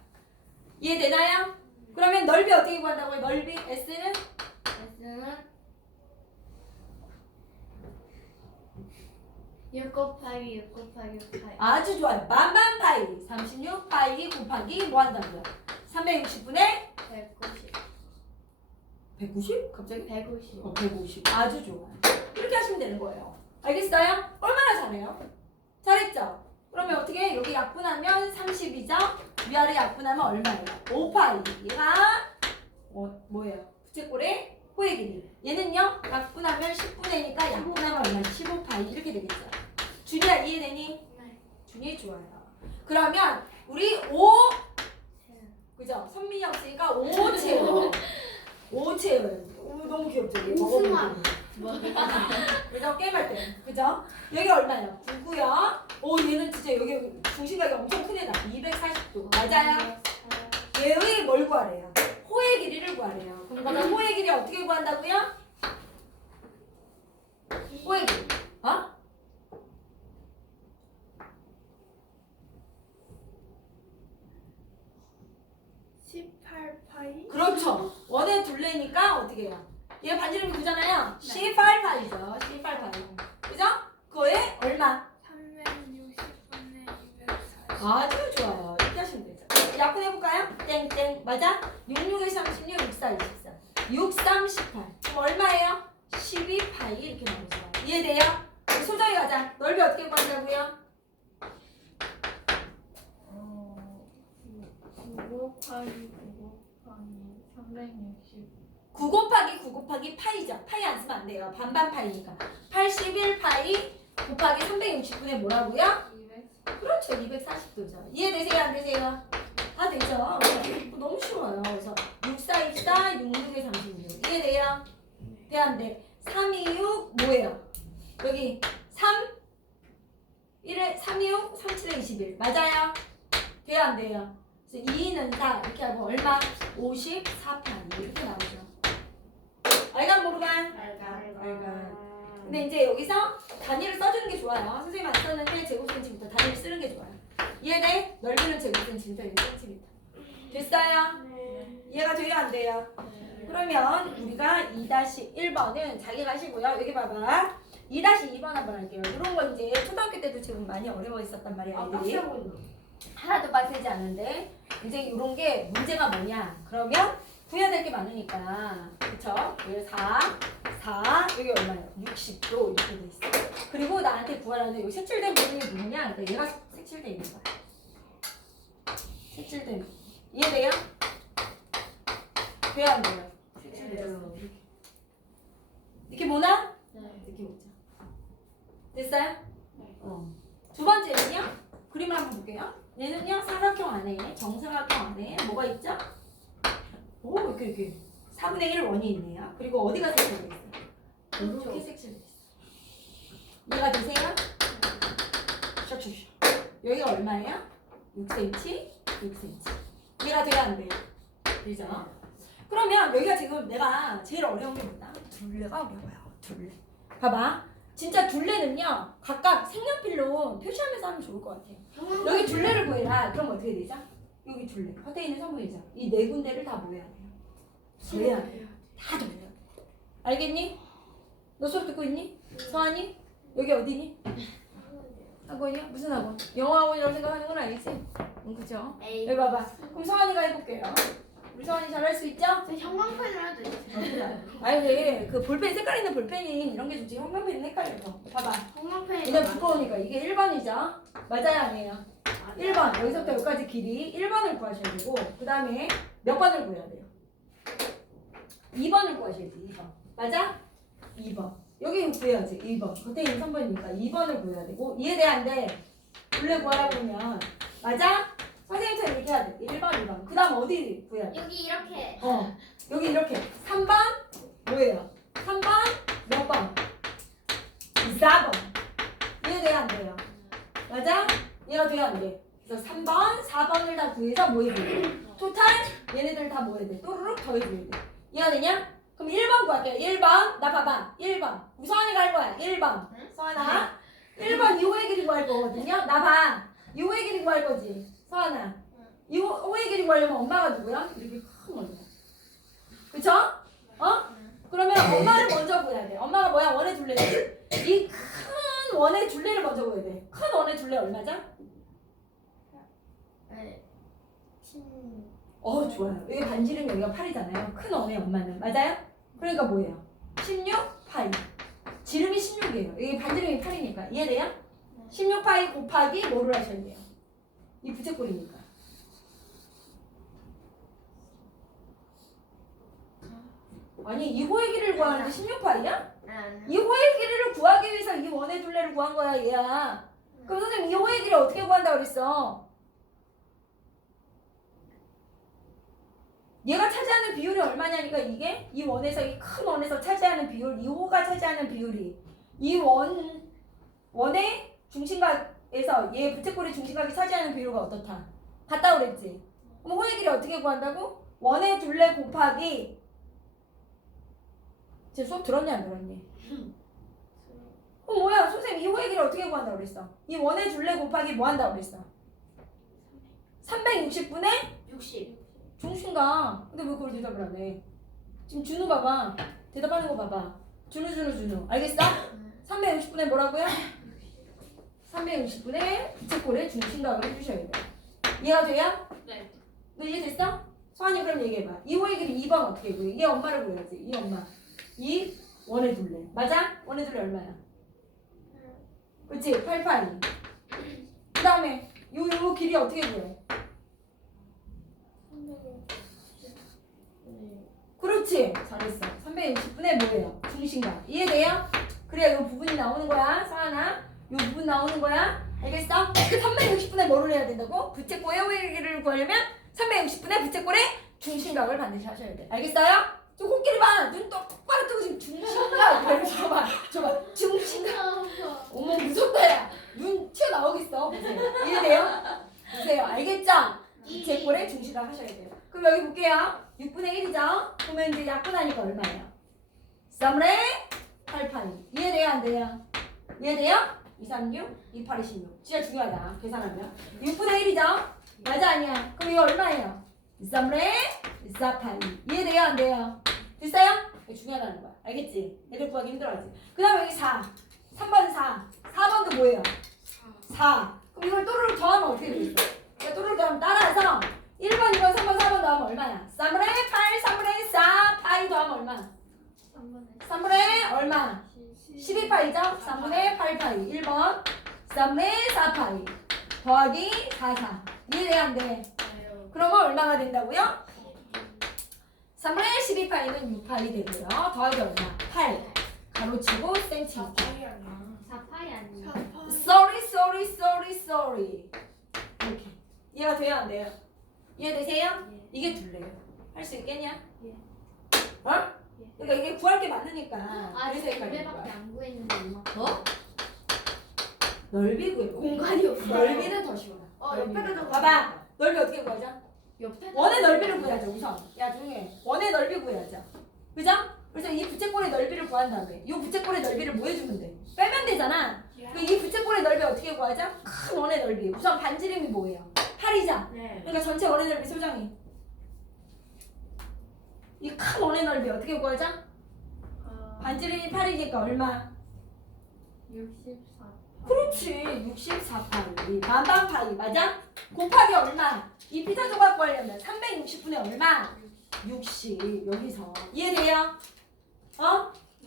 이해되나요? 그러면 넓이 어떻게 구한다고요? 넓이 S는? S는 6 곱하기 6 곱하기 6 파이. 아주 좋아요. 만만파이. 36파이 곱하기 뭐 한다고요? 360분의 190. 190? 갑자기? 150. 150. 아주 좋아요. 이렇게 하시면 되는 거예요. 알겠어요? 얼마나 잘해요? 잘했죠? 그러면 어떻게 여기 약분하면 30이죠? 위아래 약분하면 얼마예요? 5파이. 얘가 뭐예요? 부채꼴의 호의 길이. 얘는요? 약분하면 10분의 1이니까 약분하면 얼마? 15파이. 이렇게 되겠죠? 준이야 이해되니? 네. 준이 좋아요. 그러면 우리 5 그죠? 선민이 없으니까 5 채워. 5 채워요. 너무 귀엽죠? 얘 웃음아. 먹어보고. 그죠? 게임할 때. 그죠? 여기 얼마예요? 9고요. 오 얘는 진짜 여기 중심각이 엄청 큰 애다. 240도. 맞아요? 얘의 뭘 구하래요? 호의 길이를 구하래요. 그러면 호의 길이 어떻게 구한다고요? 호의 길이. 어? 그렇죠. 원의 둘레니까 어떻게 해요? 얘 반지름이 9잖아요. 18파이죠. 18파이. 그죠? 그거에 얼마? 360분의 240. 아주 좋아요. 이렇게 하시면 되죠. 약분해볼까요? 땡땡. 맞아? 66에 36, 64, 24. 6, 3, 18. 그럼 얼마예요? 12파이 이렇게 나오죠. 이해돼요? 우리 소정이 가자. 넓이 어떻게 구한다고요? 9 곱하기 9 곱하기 360. 9 곱하기 9 곱하기 파이죠. 파이 안 쓰면 안 돼요. 반반 파이니까. 81파이 곱하기 360분의 뭐라고요? 200. 그렇죠. 240도죠. 이해되세요? 안 되세요? 다 되죠? 너무 쉬워요. 그래서 6, 4, 24, 6, 6에 36. 이해돼요? 돼, 안 돼? 3, 2, 6 뭐예요? 여기 3, 1에 3, 2, 6, 3, 7에 21. 맞아요? 돼요? 안 돼요? 그래서 2는 4 이렇게 하고 얼마? 54판 이렇게 나오죠. 알간 모르간? 알간. 근데 이제 여기서 단위를 써주는 게 좋아요. 선생님 안 썼는데 제곱센치부터 단위를 쓰는 게 좋아요. 이해돼? 넓이는 제곱센치부터 1cm. 됐어요? 네. 이해가 돼요? 안 돼요? 그러면 우리가 2-1번은 자기가 하시고요. 여기 봐봐. 2-2번 한번 할게요. 이런 거 이제 초등학교 때도 지금 많이 어려워했었단 말이에요. 아이들이. 하나도 빡세지 않은데 이제 이런 게 문제가 뭐냐? 그러면 구해야 될 게 많으니까 그쵸? 여기 4 여기 얼마예요? 60도 이렇게 돼 있어. 그리고 나한테 구하라는 이 색칠된 부분이 뭐냐? 그러니까 얘가 색칠돼 있는 거야. 색칠된 부분. 이해돼요? 돼요 안 돼요? 색칠돼요. 이렇게 뭐나? 이렇게 보자. 됐어요? 두 번째는요? 그림을 한번 볼게요. 얘는요 삼각형 안에 정사각형 안에 뭐가 있죠? 오 이렇게 4분의 1 원이 있네요. 그리고 어디가 색칠돼 있어요? 이렇게 색칠돼 있어요. 이해가 되세요? 샥샥샥. 여기가 얼마예요? 6cm, 6cm. 이해가 돼요 안 돼요? 되죠? 그러면 여기가 지금 내가 제일 어려운 게 뭐다? 둘레가 어려워요. 둘레. 봐봐. 진짜 둘레는요 각각 색연필로 표시하면서 하면 좋을 것 같아요. 여기 둘레를 보여라. 그럼 어떻게 되죠? 여기 둘레. 겉에 있는 선분이죠. 이 네 군데를 다 뭐 해야 돼요? 더해야 돼요. 다 더해야 돼. 알겠니? 너 수업 듣고 있니? 서한이? 여기 어디니? 학원이야? 무슨 학원? 영어 학원이라고 생각하는 건 아니지? 그죠? 에이. 여기 봐봐. 그럼 서한이가 해볼게요. 우리 서한이 잘할 수 있죠? 형광펜을 해도 돼요. 아니 근데 그 볼펜 색깔 있는 볼펜이 이런 게 좋지. 형광펜은 헷갈려서. 봐봐. 형광펜이 이거 두꺼우니까 이게 1번이죠? 맞아요 아니에요? 1번 여기서부터 여기까지 길이 1번을 구하셔야 되고 그 다음에 몇 번을 구해야 돼요? 2번을 구하셔야지 2번 맞아? 2번 여기 구해야지 2번 겉에 있는 3번이니까 2번을 구해야 되고 이해돼 안 돼? 둘레 구하라 그러면 맞아? 선생님부터 선생님 이렇게 해야 돼. 1번, 2번. 그 다음 어디 구해야 돼? 여기 이렇게. 여기 이렇게. 3번 뭐예요? 3번 몇 번? 4번. 이해돼야 안 돼요? 맞아? 이해가 돼야 안 돼? 그래서 3번, 4번을 다 구해서 뭐 해줘야 돼? 토탈 얘네들 다 뭐 해야 돼? 또르륵 더해줘야 돼. 이해가 되냐? 그럼 1번 구할게요. 1번. 나 봐봐. 1번. 우리 서한이가 할 거야. 1번. 서한아. 1번 2호의 길이 구할 거거든요. 나 봐. 2호의 길이 구할 거지. 서한아. 2호의 길이 구하려면 엄마가 누구야? 이렇게 큰 원이야. 그쵸? 그러면 엄마를 먼저 구해야 돼. 엄마가 뭐야? 원의 둘레. 이 큰 원의 둘레를 먼저 구해야 돼. 큰 원의 둘레 얼마죠? 네. 좋아요. 여기 반지름 여기가 8이잖아요. 큰 원의 엄마는. 맞아요? 그러니까 뭐예요? 16 파이. 지름이 16이에요. 여기 반지름이 8이니까. 이해돼요? 16 파이 곱하기 뭐를 하셔야 돼요? 이 부채꼴이니까. 아니 2호의 길이를 구하는데 16 파이야? 2호의 길이를 구하기 위해서 이 원의 둘레를 구한 거야 얘야. 그럼 선생님 2호의 길이 어떻게 구한다고 그랬어? 얘가 차지하는 비율이 얼마냐니까 이게 이 원에서 이 큰 원에서 차지하는 비율 2호가 차지하는 비율이 이 원의 중심각에서 얘 부채꼴의 중심각이 차지하는 비율가 어떻다? 같다고 그랬지? 그럼 호의 길이 어떻게 구한다고? 원의 둘레 곱하기 쟤 수업 들었냐 안 들었니? 뭐야 선생님 이 호의 길이 어떻게 구한다고 그랬어? 이 원의 둘레 곱하기 뭐 한다고 그랬어? 360분의 60. 중심각. 근데 왜 그걸 대답을 안 해? 지금 준우 봐봐. 대답하는 거 봐봐. 준우. 알겠어? 360분의 뭐라고요? 360분의 부채꼴의 중심각을 해주셔야 돼. 이해가 돼요? 네. 너 이해됐어? 서한이 그럼 얘기해봐. 이 호의 길이 2번 어떻게 구해? 이 엄마를 구해야지. 이 엄마. 이 원의 둘레. 맞아? 원의 둘레 얼마야? 그치? 8파이. 그 다음에 요 길이 어떻게 구해? 그렇지. 잘했어. 360분의 뭐예요? 중심각. 이해돼요? 그래야 요 부분이 나오는 거야. 서하나. 요 부분 나오는 거야. 알겠어? 360분의 뭐를 해야 된다고? 부채꼴의 호의 길이를 구하려면 360분의 부채꼴의 중심각을 반드시 하셔야 돼. 알겠어요? 좀 코끼리 봐. 눈 똑바로 뜨고 지금 중심각. 그래, 줘봐. 중심각. 어머 무섭다 야. 눈 튀어나오겠어. 보세요. 이해돼요? 보세요. 알겠죠? 부채꼴의 중심각 하셔야 돼요. 그럼 여기 볼게요. 6분의 1이죠? 그러면 이제 약분하니까 얼마예요? 3분의 8파이. 이해돼요? 안 돼요? 이해돼요? 2, 3, 6, 2, 8, 26. 진짜 중요하다. 계산하면. 6분의 1이죠? 맞아 아니야? 그럼 이거 얼마예요? 3분의 4파이. 이해돼요? 안 돼요? 됐어요? 이거 중요하다는 거야. 알겠지? 애들 구하기 힘들어하지. 그 다음에 여기 4. 3번 4. 4번도 뭐예요? 4. 그럼 이걸 또르륵 더하면 어떻게 되겠어? 그러니까 또르륵 더하면 따라서 1번, 2번, 3번, 4번 더하면 얼마야? 3분의 8, 3분의 4 파이 더하면 얼마? 3분의 얼마? 12파이죠? 3분의 8파이 1번 3분의 4파이 더하기 4. 이해돼야 안 돼? 그러면 얼마가 된다고요? 3분의 12파이는 6파이 되고요. 더하기 얼마? 8 가로치고 센티미터. 4파이 아니야. Sorry 이렇게 이해가 돼요? 안 돼요? 이해되세요? 이게 둘레예요. 할 수 있겠냐? 어? 그러니까 이게 구할 게 많으니까 아직 그래서 헷갈리는 2배밖에 거야. 안 구했는데 엄마. 넓이 구해. 공간이 없어요. 넓이는 더 쉬워. 옆에다 좀 봐봐. 넓이 어떻게 구하죠? 옆에 원의 넓이를 구해야죠 우선. 야 조용해. 원의 넓이 구해야죠. 그죠? 그래서 이 부채꼴의 넓이를 구한 다음에 이 부채꼴의 넓이를 뭐 해주면 돼? 빼면 되잖아. 그럼 이 부채꼴의 넓이 어떻게 구하죠? 큰 원의 넓이. 우선 반지름이 뭐예요? 8이죠? 네. 그러니까 전체 원의 넓이 소정이. 이 큰 원의 넓이 어떻게 구하죠? 반지름이 8이니까 얼마? 64. 그렇지. 64파이. 만반파이. 맞아? 곱하기 얼마? 이 피타 조각 구하려면 360분의 얼마? 60. 여기서. 이해돼요?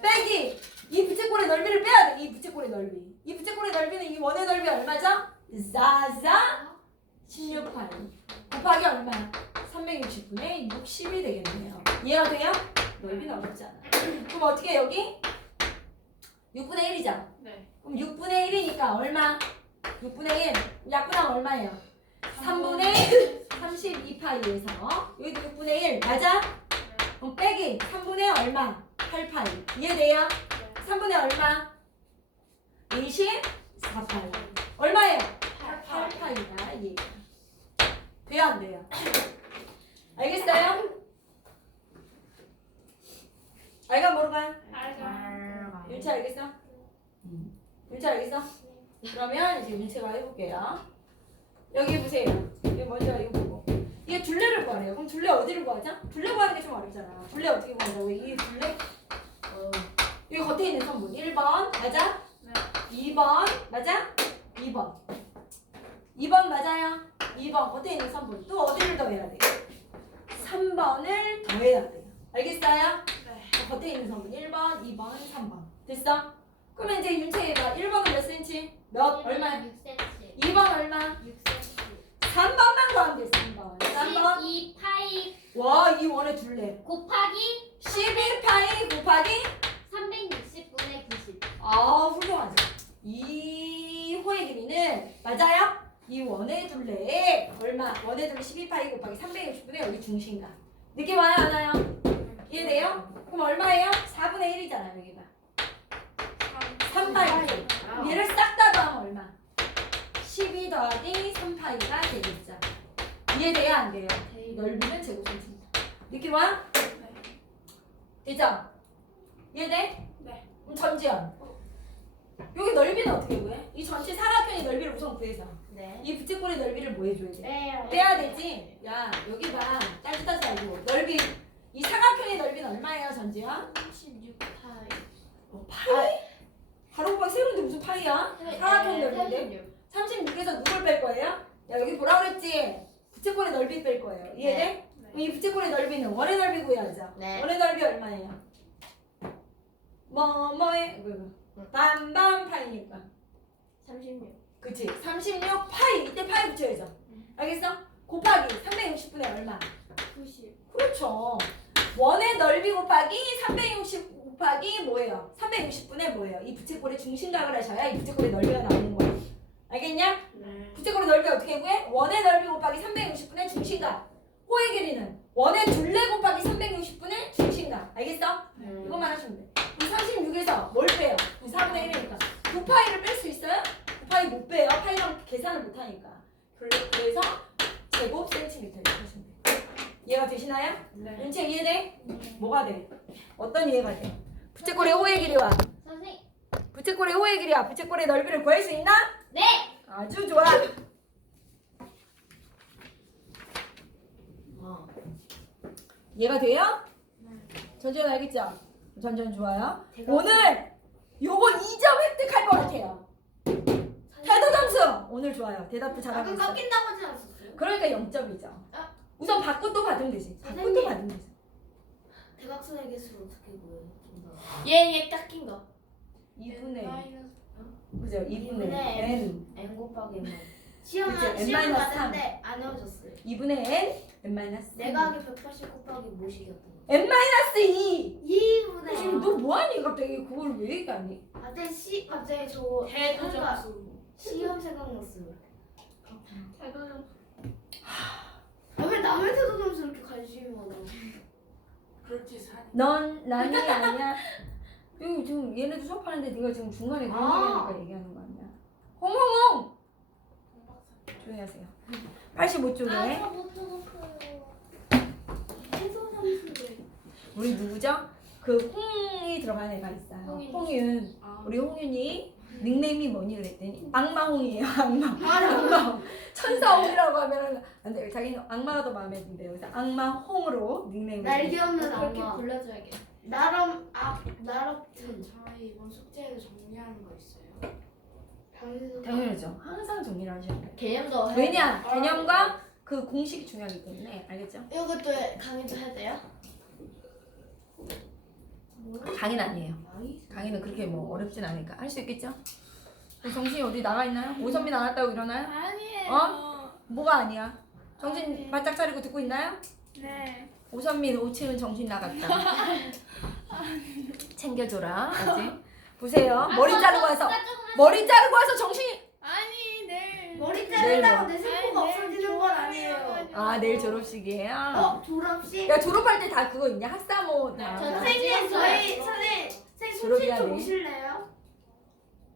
빼기. 이 부채꼴의 넓이를 빼야 돼. 이 부채꼴의 넓이. 이 부채꼴의 넓이는 이 원의 넓이 얼마죠? 16파이. 곱하기 얼마? 360분의 60이 되겠네요. 이해가 돼요? 넓이는 어렵지 않아. 그럼 어떻게 여기? 6분의 1이죠? 네. 그럼 6분의 1이니까 얼마? 6분의 1. 약분하면 얼마예요? 3분의 32파이에서 여기도 6분의 1 맞아? 그럼 빼기 3분의 얼마? 8파이. 이해돼요? 3분의 얼마? 24파이. 얼마예요? 8파이다. 이해. 돼요 안 돼요? 알겠어요? 알가 모르가요? 윤채 알겠어? 윤채 알겠어? 그러면 이제 윤채가 해볼게요. 여기 보세요. 여기 먼저 이거 보고. 이게 둘레를 구하래요. 그럼 둘레 어디를 구하자? 둘레 구하는 게 좀 어렵잖아. 둘레 어떻게 구하자고? 이 둘레? 여기 겉에 있는 선분. 1번 맞아? 네. 2번 맞아? 2번. 2번 맞아요? 2번 겉에 있는 선분. 또 어디를 더해야 돼요? 3번을 더해야 돼요. 알겠어요? 겉에 있는 선분 1번, 2번, 3번. 됐어? 그러면 이제 윤채가 1번은 몇 cm? 몇? 얼마? 6cm. 2번 얼마? 6cm. 3번만 구하면 돼. 3번. 3번. 12파이 와, 이 원의 둘레. 곱하기 12파이 곱하기 360분의 90. 아, 훌륭하죠. 이 호의 길이는 맞아요? 이 원의 둘레에 얼마? 원의 둘레 12파이 곱하기 360분의 여기 중심가. 느낌 와요? 안 와요? 이해돼요? 그럼 얼마예요? 4분의 1이잖아요, 여기가. 3파이. 얘를 싹 다 더하면 얼마? 12 더하기 3파이가 되겠죠. 이해돼요? 안 돼요? 넓이는 제곱센티미터. 느낌 와? 되죠? 이해돼? 네. 그럼 전지현. 여기 넓이는 어떻게 구해? 이 전체 사각형의 넓이를 우선 구해서 네. 이 부채꼴의 넓이를 뭐 해줘야 돼? 빼야 빼야 되지? 야, 여기 봐. 따뜻하지 말고. 넓이. 이 사각형의 넓이는 얼마예요, 전지현? 36파이. 파이? 바로 봐. 세로인데 무슨 파이야? 사각형 넓이인데? 36에서 누굴 뺄 거예요? 야, 여기 뭐라 그랬지? 부채꼴의 넓이 뺄 거예요. 이해돼? 그럼 이 부채꼴의 넓이는 원의 넓이 구해야죠. 네. 원의 넓이 얼마예요? 뭐뭐의 반반 파이니까. 36. 그치? 36 파이. 이때 파이 붙여야죠. 알겠어? 곱하기 360분의 얼마? 90. 그렇죠. 원의 넓이 곱하기 360 곱하기 뭐예요? 360분의 뭐예요? 이 부채꼴의 중심각을 하셔야 이 부채꼴의 넓이가 나오는 거예요. 알겠냐? 네. 부채꼴의 넓이 어떻게 구해? 원의 넓이 곱하기 360분의 중심각. 호의 길이는 원의 둘레 곱하기 360분의 중심각. 알겠어? 이것만 하시면 돼. 그럼 36에서 뭘 빼요? 4분의 1이니까 9파이를 뺄 수 있어요? 9파이 못 빼요. 파이랑 계산을 못 하니까. 그래서 제곱 센티미터 이렇게 하시면 돼요. 이해가 되시나요? 네. 윤채 이해돼? 뭐가 돼? 어떤 이해가 돼? 부채꼴의 호의 길이와 선생님. 부채꼴의 호의 길이와 부채꼴의 넓이를 구할 수 있나? 네. 아주 좋아. 이해가 돼요? 전전 알겠죠? 전전 좋아요. 오늘 요거 2점 획득할 것 같아요. 태도 점수 오늘 좋아요. 대답도 잘하고 있어. 깎인다고 하지 않았어요? 그러니까 0점이죠. 아. 우선 바꾸도 받으면 되지. 바꾸도 선생님. 받으면 되지. 대각선의 개수를 어떻게 구해요? 얘 깎인 거. 2분의 마이너스. 그죠? 2분의 N. n n 곱하기 n. 시험을 그치, 시험 N-3. 봤는데 안 외워졌어요. 2분의 n n 마이너스 내가 하기 180 곱하기 뭐식이었던 거? n 마이너스 2. 2분의 지금 너 뭐하니 갑자기 그걸 왜 얘기하니? 갑자기 저 대도점수. 시험 생각났어요. 대도점. 왜 남의 태도 점수 이렇게 관심이 많아? 그렇지 사. 넌 남이 아니야. 여기 지금 얘네도 수업하는데 네가 지금 중간에 그런 얘기하니까 얘기하는 거 아니야? 홍홍홍! 조용히 하세요. 85쪽에 못 들었어요. 태도 점수를. 우리 누구죠? 그 홍이 들어간 애가 있어요. 홍윤. 홍윤. 아. 우리 홍윤이 닉네임이 뭐니 그랬더니 악마홍이에요. 악마홍. 천사홍이라고 하면은 안 돼. 자기는 악마가 더 마음에 든대요. 그래서 악마홍으로 닉네임을. 날개 없는 그렇게 악마. 불러줘야겠다. 나름 나름 저희 이번 숙제에도 정리하는 거 있어요. 당연하죠. 항상 정리를 하셔야 돼요. 개념도 왜냐? 개념과 그 공식이 중요하기 때문에 알겠죠? 이것도 강의도 해야 돼요? 강의는 아니에요. 강의는 그렇게 뭐 어렵진 않으니까 할 수 있겠죠? 정신이 어디 나가 있나요? 오선미 나갔다고 일어나요? 아니에요. 뭐가 아니야? 정신 바짝 차리고 듣고 있나요? 네. 오선미 5층은 정신 나갔다. 챙겨줘라. 알지? 보세요. 머리 자르고 와서 정신이 아니 네. 머리 내일 자른다고 뭐? 내 세포가 없어지는 건 아니에요. 아 내일 졸업식이에요? 졸업식? 야 졸업할 때 다 그거 있냐? 학사모 다. 선생님 저희 선생님 졸업이야, 손짓 좀 내일? 오실래요?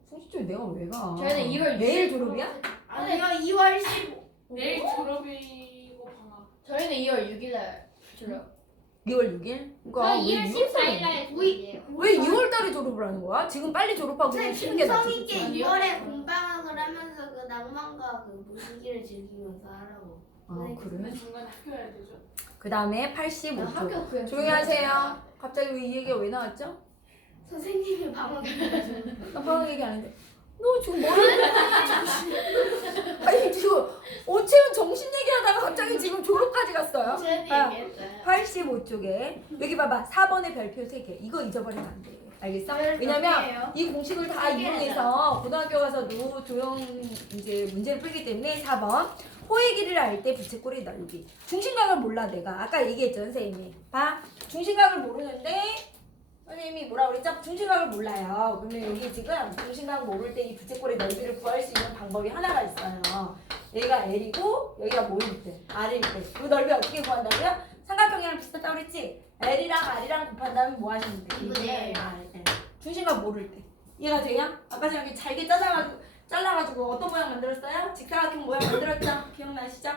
성시초에 내가 왜 가? 저희는 2월 내일 졸업이야? 아니요 2월 15. 내일 졸업이고 방학. 저희는 2월 6일날 졸업. 2월 6일? 그러니까 저 2월 14일날 졸업이에요. 왜 2월 달에 졸업을 하는 거야? 지금 빨리 졸업하고 그냥 쉬는 게 낫지. 있게 그치? 2월에 공방학을 하면서 그 낭만과 그 무시기를 즐기면서 하라고. 아 그래? 중간에 학교 해야 되죠. 그 다음에 85쪽. 그냥 조용히 하세요. 갑자기 왜 이 얘기가 왜 나왔죠? 선생님이 방학이라서. 나 방금 얘기 안 했는데. 너 지금 뭐를 아니 지금 오체훈 정신 얘기하다가 갑자기 지금 졸업까지 갔어요. 아, 85쪽에 여기 봐봐 4번의 별표 3개 이거 잊어버리면 안 돼. 알겠어? 왜냐면 이 공식을 다 이용해서 고등학교 가서도 조용 이제 문제를 풀기 때문에 4번 호의 길이를 알 때 부채꼴의 넓이 중심각을 몰라 내가 아까 얘기했죠 선생님이 봐 중심각을 모르는데 선생님이 뭐라 그랬죠? 중심각을 몰라요. 그러면 여기 지금 중심각 모를 때 이 부채꼴의 넓이를 구할 수 있는 방법이 하나가 있어요. 여기가 L이고 여기가 뭐일 때? R일 때. 그 넓이 어떻게 구한다고요? 삼각형이랑 비슷하다고 그랬지? L이랑 R이랑 곱한다면 뭐 하시면 돼? 이분의 L. 중심각 모를 때. 이해가 돼요? 아까 전에 이렇게 잘게 잘라가지고 어떤 모양 만들었어요? 직사각형 모양 만들었죠? 기억나시죠?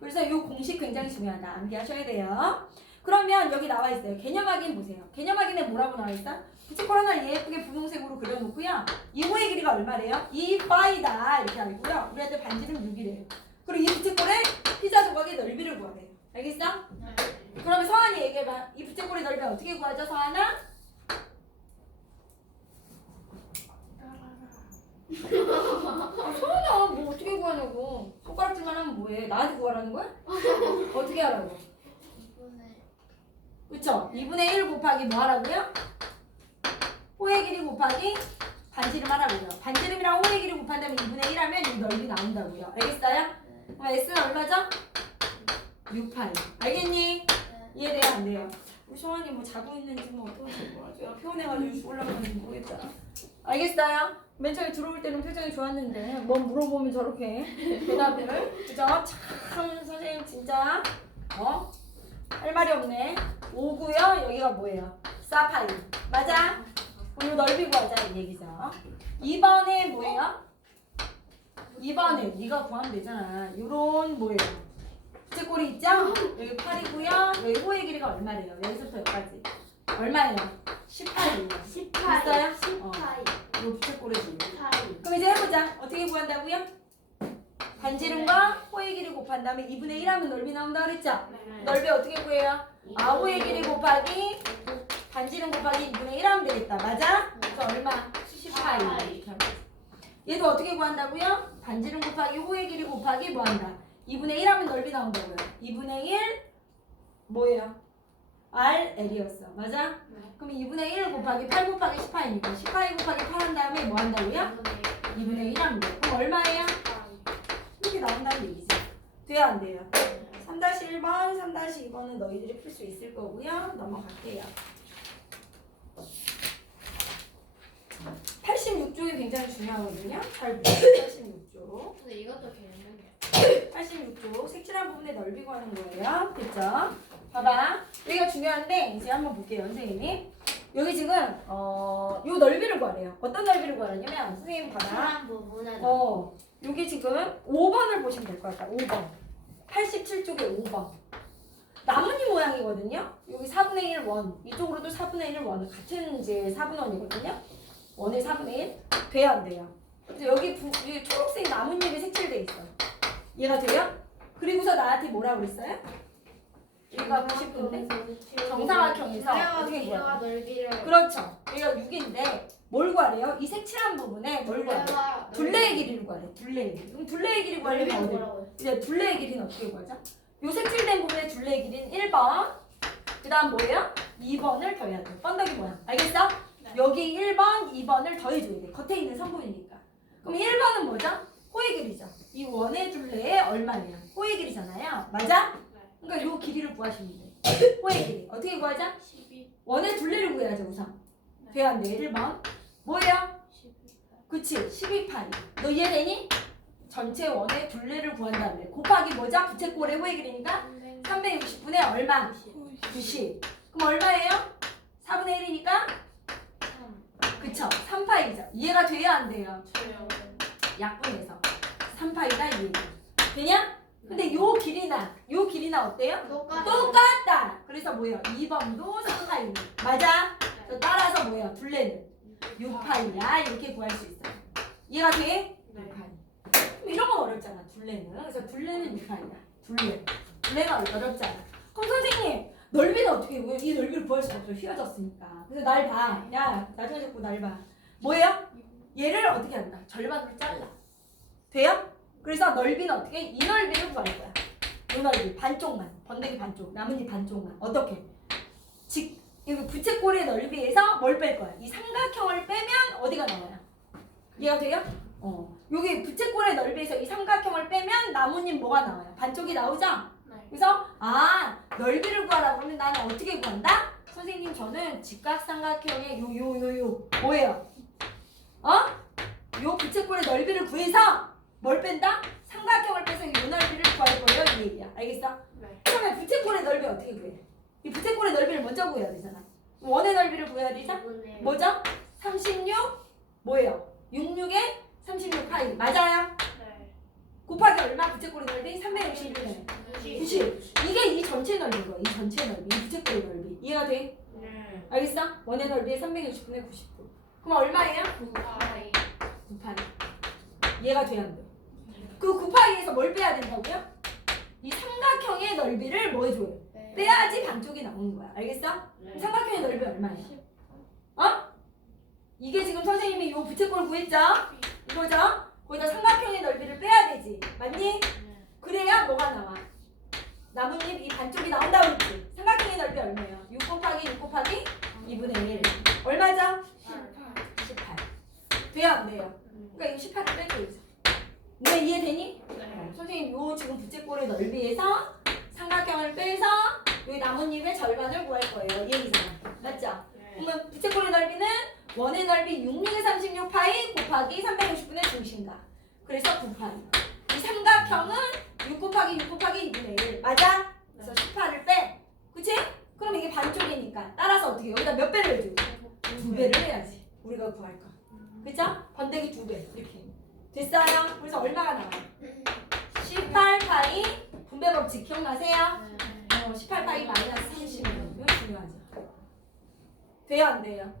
그래서 이 공식 굉장히 중요하다. 암기하셔야 돼요. 그러면 여기 나와 있어요. 개념 확인 보세요. 개념 확인에 뭐라고 나와 있어? 부채꼴 하나를 예쁘게 분홍색으로 그려놓고요. 이 호의 길이가 얼마래요? 2파이다 이렇게 알고요. 우리한테 반지름 6이래요. 그리고 이 부채꼴의 피자 조각의 넓이를 구하래요. 알겠어? 그러면 서한이 얘기해봐. 이 부채꼴의 넓이 어떻게 구하죠, 서한아? 서한아 뭐 어떻게 구하냐고. 손가락질만 하면 뭐해? 나한테 구하라는 거야? 어떻게 하라고? 그쵸? 2분의 1 곱하기 뭐 하라고요? 호의 길이 곱하기 반지름 하라고요. 반지름이랑 호의 길이 곱한다면 2분의 1 하면 이 넓이 나온다고요. 알겠어요? 그럼 S는 얼마죠? 6파이. 알겠니? 이해돼요? 안 돼요? 우리 소환이 뭐 자고 있는지 뭐 어떤지 뭐 제가 피곤해가지고 죽으려고 하는지 모르겠다. 알겠어요? 맨 처음에 들어올 때는 표정이 좋았는데 뭐 물어보면 저렇게 대답을 그죠? 참 선생님 진짜 할 말이 없네. 5고요. 여기가 뭐예요? 4파이. 맞아? 그리고 넓이 구하자 이 얘기죠. 2번에 뭐예요? 2번에 네가 구하면 되잖아. 요런 뭐예요? 부채꼴이 있죠? 여기 8이고요. 여기 호의 길이가 얼마래요? 여기서부터 여기까지. 얼마예요? 18이에요. 18. 있어요? 18. 요 부채꼴의 길이. 18. 그럼 이제 해보자. 어떻게 구한다고요? 반지름과 호의 길이 곱한 다음에 2분의 1 하면 넓이 나온다 그랬죠? 넓이 어떻게 구해요? 호의 길이 곱하기 반지름 곱하기 2분의 1 하면 되겠다. 맞아? 그래서 얼마? 18. 얘도 어떻게 구한다고요? 반지름 곱하기 호의 길이 곱하기 뭐 한다? 2분의 1 하면 넓이 나온다고요. 2분의 1 뭐예요? R, L이었어. 맞아? 그럼 2분의 1 곱하기 8 곱하기 18이니까 18 곱하기 8 한 다음에 뭐 한다고요? 2분의 1 하면 돼요. 그럼 얼마예요? 이렇게 나온다는 얘기죠. 돼요? 안 돼요? 3-1번, 3-2번은 너희들이 풀 수 있을 거고요. 넘어갈게요. 86쪽이 굉장히 중요하거든요. 잘 보세요. 86쪽. 근데 이것도 개념이야. 86쪽 색칠한 부분의 넓이 구하는 거예요. 됐죠? 봐봐. 여기가 중요한데 이제 한번 볼게요. 선생님이. 여기 지금 요 넓이를 구하래요. 어떤 넓이를 구하냐면 선생님 봐봐. 사람 부분에 여기 지금 5번을 보시면 될 것 같다. 5번. 87쪽에 5번. 나뭇잎 모양이거든요. 여기 4분의 1 원. 이쪽으로도 4분의 1 원. 같은 이제 4분 원이거든요. 원의 4분의 1. 돼요, 안 돼요? 그래서 여기 초록색 나뭇잎이 색칠돼 있어. 이해가 돼요? 그리고서 나한테 뭐라고 그랬어요? 여기가 90도인데 정사각형에서 어떻게 구해요? 넓이를 그렇죠. 여기가 6인데 뭘 구하래요? 이 색칠한 부분에 뭘 구하래요? 둘레의 길이를 구하래. 둘레의 길이. 그럼 둘레의 길이 구하려면 어디? 뭐라고? 이제 둘레의 길이는 어떻게 구하죠? 요 색칠된 부분의 둘레의 길이는 1번. 그 다음 뭐예요? 2번을 더해야 돼. 번더기 모양. 알겠어? 네. 여기 1번, 2번을 더해줘야 돼. 겉에 있는 성분이니까. 그럼 1번은 뭐죠? 호의 길이죠. 이 원의 둘레에 얼마냐? 호의 길이잖아요. 맞아? 그러니까 요 길이를 구하시면 돼. 호의 길이. 어떻게 구하자? 12. 원의 둘레를 구해야죠, 우선. 네. 돼요, 안 돼? 1번. 뭐예요? 12. 그치? 12파이. 너 이해되니? 전체 원의 둘레를 구한다는데 곱하기 뭐죠? 부채꼴의 호의 길이니까 360분의 얼마? 90. 그럼 얼마예요? 4분의 1이니까 그쵸? 3파이죠. 이해가 돼야 안 돼요? 저요. 약분해서 3파이다 이 얘기. 되냐? 근데 요 길이나 어때요? 똑같다. 그래서 뭐예요? 2번도 3파이네. 맞아? 그래서 따라서 뭐예요? 둘레는 6파이야. 이렇게 구할 수 있어요. 이해가 돼? 네. 6파이. 그럼 이런 건 어렵잖아. 둘레는. 그래서 둘레는 6파이야. 둘레가 어렵잖아. 그럼 선생님 넓이는 어떻게 해요? 이 넓이를 구할 수 없어. 휘어졌으니까. 그래서 날 봐. 야 나중에 자꾸 날 봐. 뭐예요? 얘를 어떻게 한다? 절반으로 잘라. 돼요? 그래서 넓이는 어떻게? 이 넓이를 구할 거야. 이 넓이 반쪽만. 번데기 반쪽. 나뭇잎 반쪽만. 어떻게? 여기 부채꼴의 넓이에서 뭘 뺄 거야? 이 삼각형을 빼면 어디가 나와요? 이해가 돼요? 여기 부채꼴의 넓이에서 이 삼각형을 빼면 나뭇잎 뭐가 나와요? 반쪽이 나오죠? 네. 그래서 넓이를 구하라 그러면 나는 어떻게 구한다? 선생님 저는 직각삼각형의 요 뭐예요? 요 부채꼴의 넓이를 구해서 뭘 뺀다? 삼각형을 빼서 요 넓이를 구할 거예요 이 얘기야. 알겠어? 네. 그러면 부채꼴의 넓이 어떻게 구해? 이 부채꼴의 넓이를 먼저 구해야 되잖아. 원의 넓이를 구해야 되죠? 뭐죠? 36 뭐예요? 66에 36파이 맞아요? 네. 곱하기 얼마? 부채꼴의 넓이 360이네. 90. 이게 이 전체 넓이인 거야. 이 전체 넓이. 이 부채꼴의 넓이. 이해가 돼? 네. 알겠어? 원의 넓이에 360분의 90분. 그럼 얼마예요? 9파이. 9파이. 이해가 돼야 안 돼? 그 9파이에서 뭘 빼야 된다고요? 이 삼각형의 넓이를 뭐 해줘요? 빼야지 반쪽이 나오는 거야. 알겠어? 네. 삼각형의 넓이 얼마예요? 이게 지금 선생님이 요 부채꼴 구했죠? 이거죠? 거기다 삼각형의 넓이를 빼야 되지. 맞니? 그래야 뭐가 나와? 나뭇잎 이 반쪽이 나온다 그랬지? 삼각형의 넓이 얼마예요? 6 곱하기 6 곱하기 2분의 1. 얼마죠? 18. 돼요 안 돼요? 그러니까 이거 18을 뺄게요. 네 이해되니? 네. 선생님 요 지금 부채꼴의 넓이에서 삼각형을 빼서 여기 나뭇잎의 절반을 구할 거예요. 이 얘기잖아. 맞죠? 그러면 부채꼴의 넓이는 원의 넓이 66의 36파이 곱하기 360분의 중심각. 그래서 9파이. 이 삼각형은 6 곱하기 6 곱하기 2분의 1. 맞아? 그래서 18을 빼. 그치? 그럼 이게 반쪽이니까. 따라서 어떻게 해? 여기다 몇 배를 해줘? 2배를 해야지. 우리가 구할 거. 그쵸? 번데기 2배. 이렇게. 됐어요? 그래서 얼마가 나와요? 18파이 분배 법칙 기억나세요? 18파이 마이너스 30은 이거 중요하죠. 돼요 안 돼요?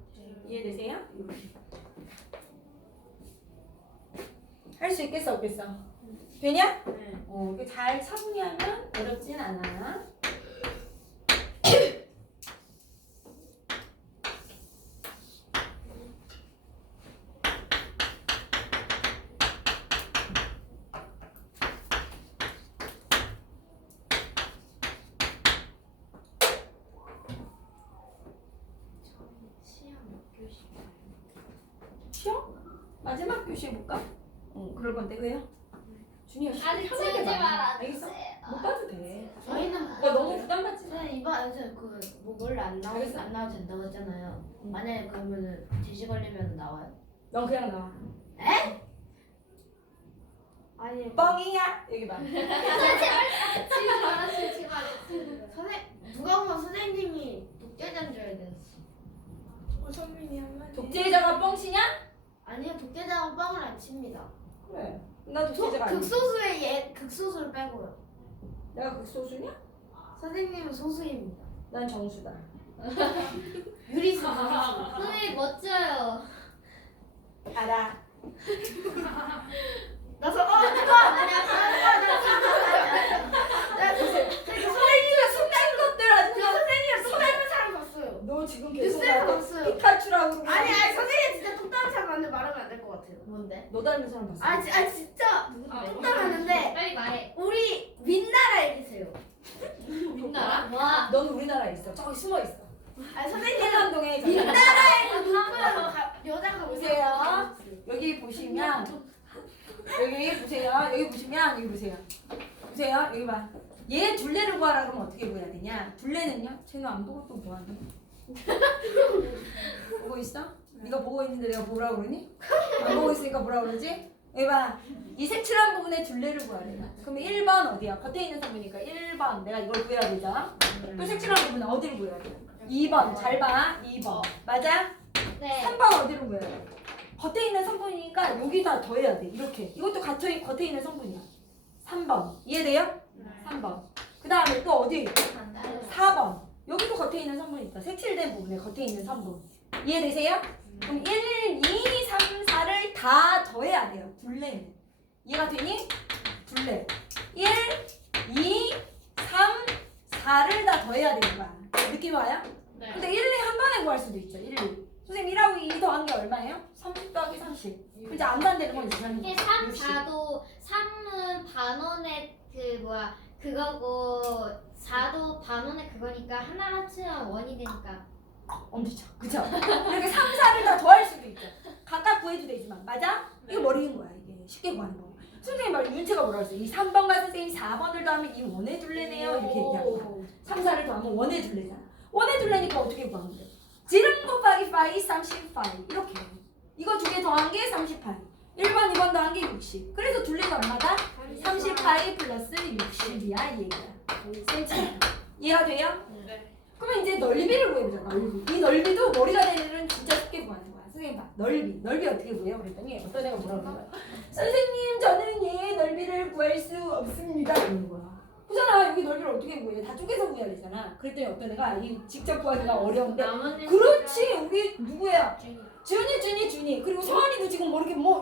이해되세요? 이렇게. 할 수 있겠어 없겠어? 되냐? 이렇게 잘 차분히 하면 어렵진 않아. 시험? 마지막 교시 해볼까? 그럴 건데 왜요? 준이야 시험 아직 편하게 치우지 봐. 말아주세요. 알겠어? 못 봐도 돼. 저희는 야 너무 부담받지 마. 저는 이번 연습 그뭐 원래 안 나와도 된다고 했잖아요. 만약에 그러면은 제시 걸리면 나와요? 넌 그냥 나와. 아니 뻥이야. 여기 봐. 치우지 마라, 치우지 마라. 누가 보면 선생님이 독재자인 줄 알겠어. 선민이 한마디. 독재자가 뻥치냐? 아니요 독재자하고 빵을 안 칩니다. 그래. 나 독재자가 아니야. 극소수의 극소수를 빼고요. 내가 극소수냐? 선생님은 소수입니다. 난 정수다. 유리수 유리수. 선생님 멋져요. 알아. 선생님이 숨긴 것들 아주 그냥 선생님 톡 닮은 사람 봤어요. 너 지금 계속 뉴스에서 나한테 봤어요. 피카츄라고 그러고 아니 선생님 진짜 톡 닮은 사람 봤는데 말하면 안 될 것 같아요. 뭔데? 너 닮은 사람 봤어? 진짜 톡 닮았는데 빨리 말해. 우리 민나라에 계세요. 민나라? 와. 넌 우리나라에 있어. 저기 숨어 있어. 선생님 해남동에 저기. 민나라에 누구야 여자가 보세요. 여기 보시면 여기 보세요. 여기 보시면 여기 보세요. 보세요. 여기 봐. 얘 둘레를 구하라 그러면 어떻게 구해야 되냐? 둘레는요. 쟤는 안 보고 또 뭐하니? 보고 있어? 네가 보고 있는데 내가 뭐라 그러니? 안 보고 있으니까 뭐라 그러지? 여기 봐. 이 색칠한 부분의 둘레를 구하래. 그러면 1번 어디야? 겉에 있는 성분이니까 1번 내가 이걸 구해야 되죠. 또 색칠한 부분은 어디를 구해야 돼? 2번 잘 봐. 2번 맞아? 네. 3번 어디로 구해야 돼? 겉에 있는 성분이니까 여기다 더해야 돼. 이렇게. 이것도 겉에 있는 성분이야. 3번 이해돼요? 3번. 그 다음에 또 어디? 4번. 여기도 겉에 있는 성분이 있다. 색칠된 부분에 겉에 있는 성분. 이해되세요? 그럼 1, 2, 3, 4를 다 더해야 돼요. 둘레는. 이해가 되니? 둘레. 1, 2, 3, 4를 다 더해야 되는 거야. 느낌 와요? 네. 근데 1, 2 한 번에 구할 수도 있죠. 1, 2. 선생님 1하고 2 더한 게 얼마예요? 30 더하기 30. 이제 안 반대는 건 이제 이게 3, 4도 3은 반원의 그거고 4도 반원의 그거니까 하나 합치면 원이 되니까. 엄지척. 그쵸? 이렇게 3, 4를 다 더할 수도 있죠. 각각 구해도 되지만. 맞아? 이거 머리인 거야. 이게 쉽게 구하는 거. 선생님 말 윤채가 뭐라 그랬어? 이 3번과 선생님 4번을 더하면 이 원의 둘레네요. 이렇게 얘기하는 거야. 3, 4를 더하면 원의 둘레잖아. 원의 둘레니까 어떻게 구하면 돼? 지름 곱하기 파이 38 이렇게. 이거 두 개 더한 게 38. 1번, 2번 더한 게 60. 그래서 둘레가 얼마다? 38 플러스 60이야 이 얘기야. 센치. 이해가 돼요? 네. 그러면 이제 넓이를 구해보자. 넓이. 이 넓이도 머리가 되는 애는 진짜 쉽게 구하는 거야. 선생님 봐. 넓이 어떻게 구해요? 그랬더니 어떤 애가 뭐라고 그러는 거야? 선생님 저는 얘 넓이를 구할 수 없습니다. 이러는 거야. 그잖아. 여기 넓이를 어떻게 구해? 다 쪼개서 구해야 되잖아. 그랬더니 어떤 애가 이 직접 구하기가 어려운데 나머지 그렇지. 우리 누구야? 준이. 그리고 서한이도 지금 모르게 뭐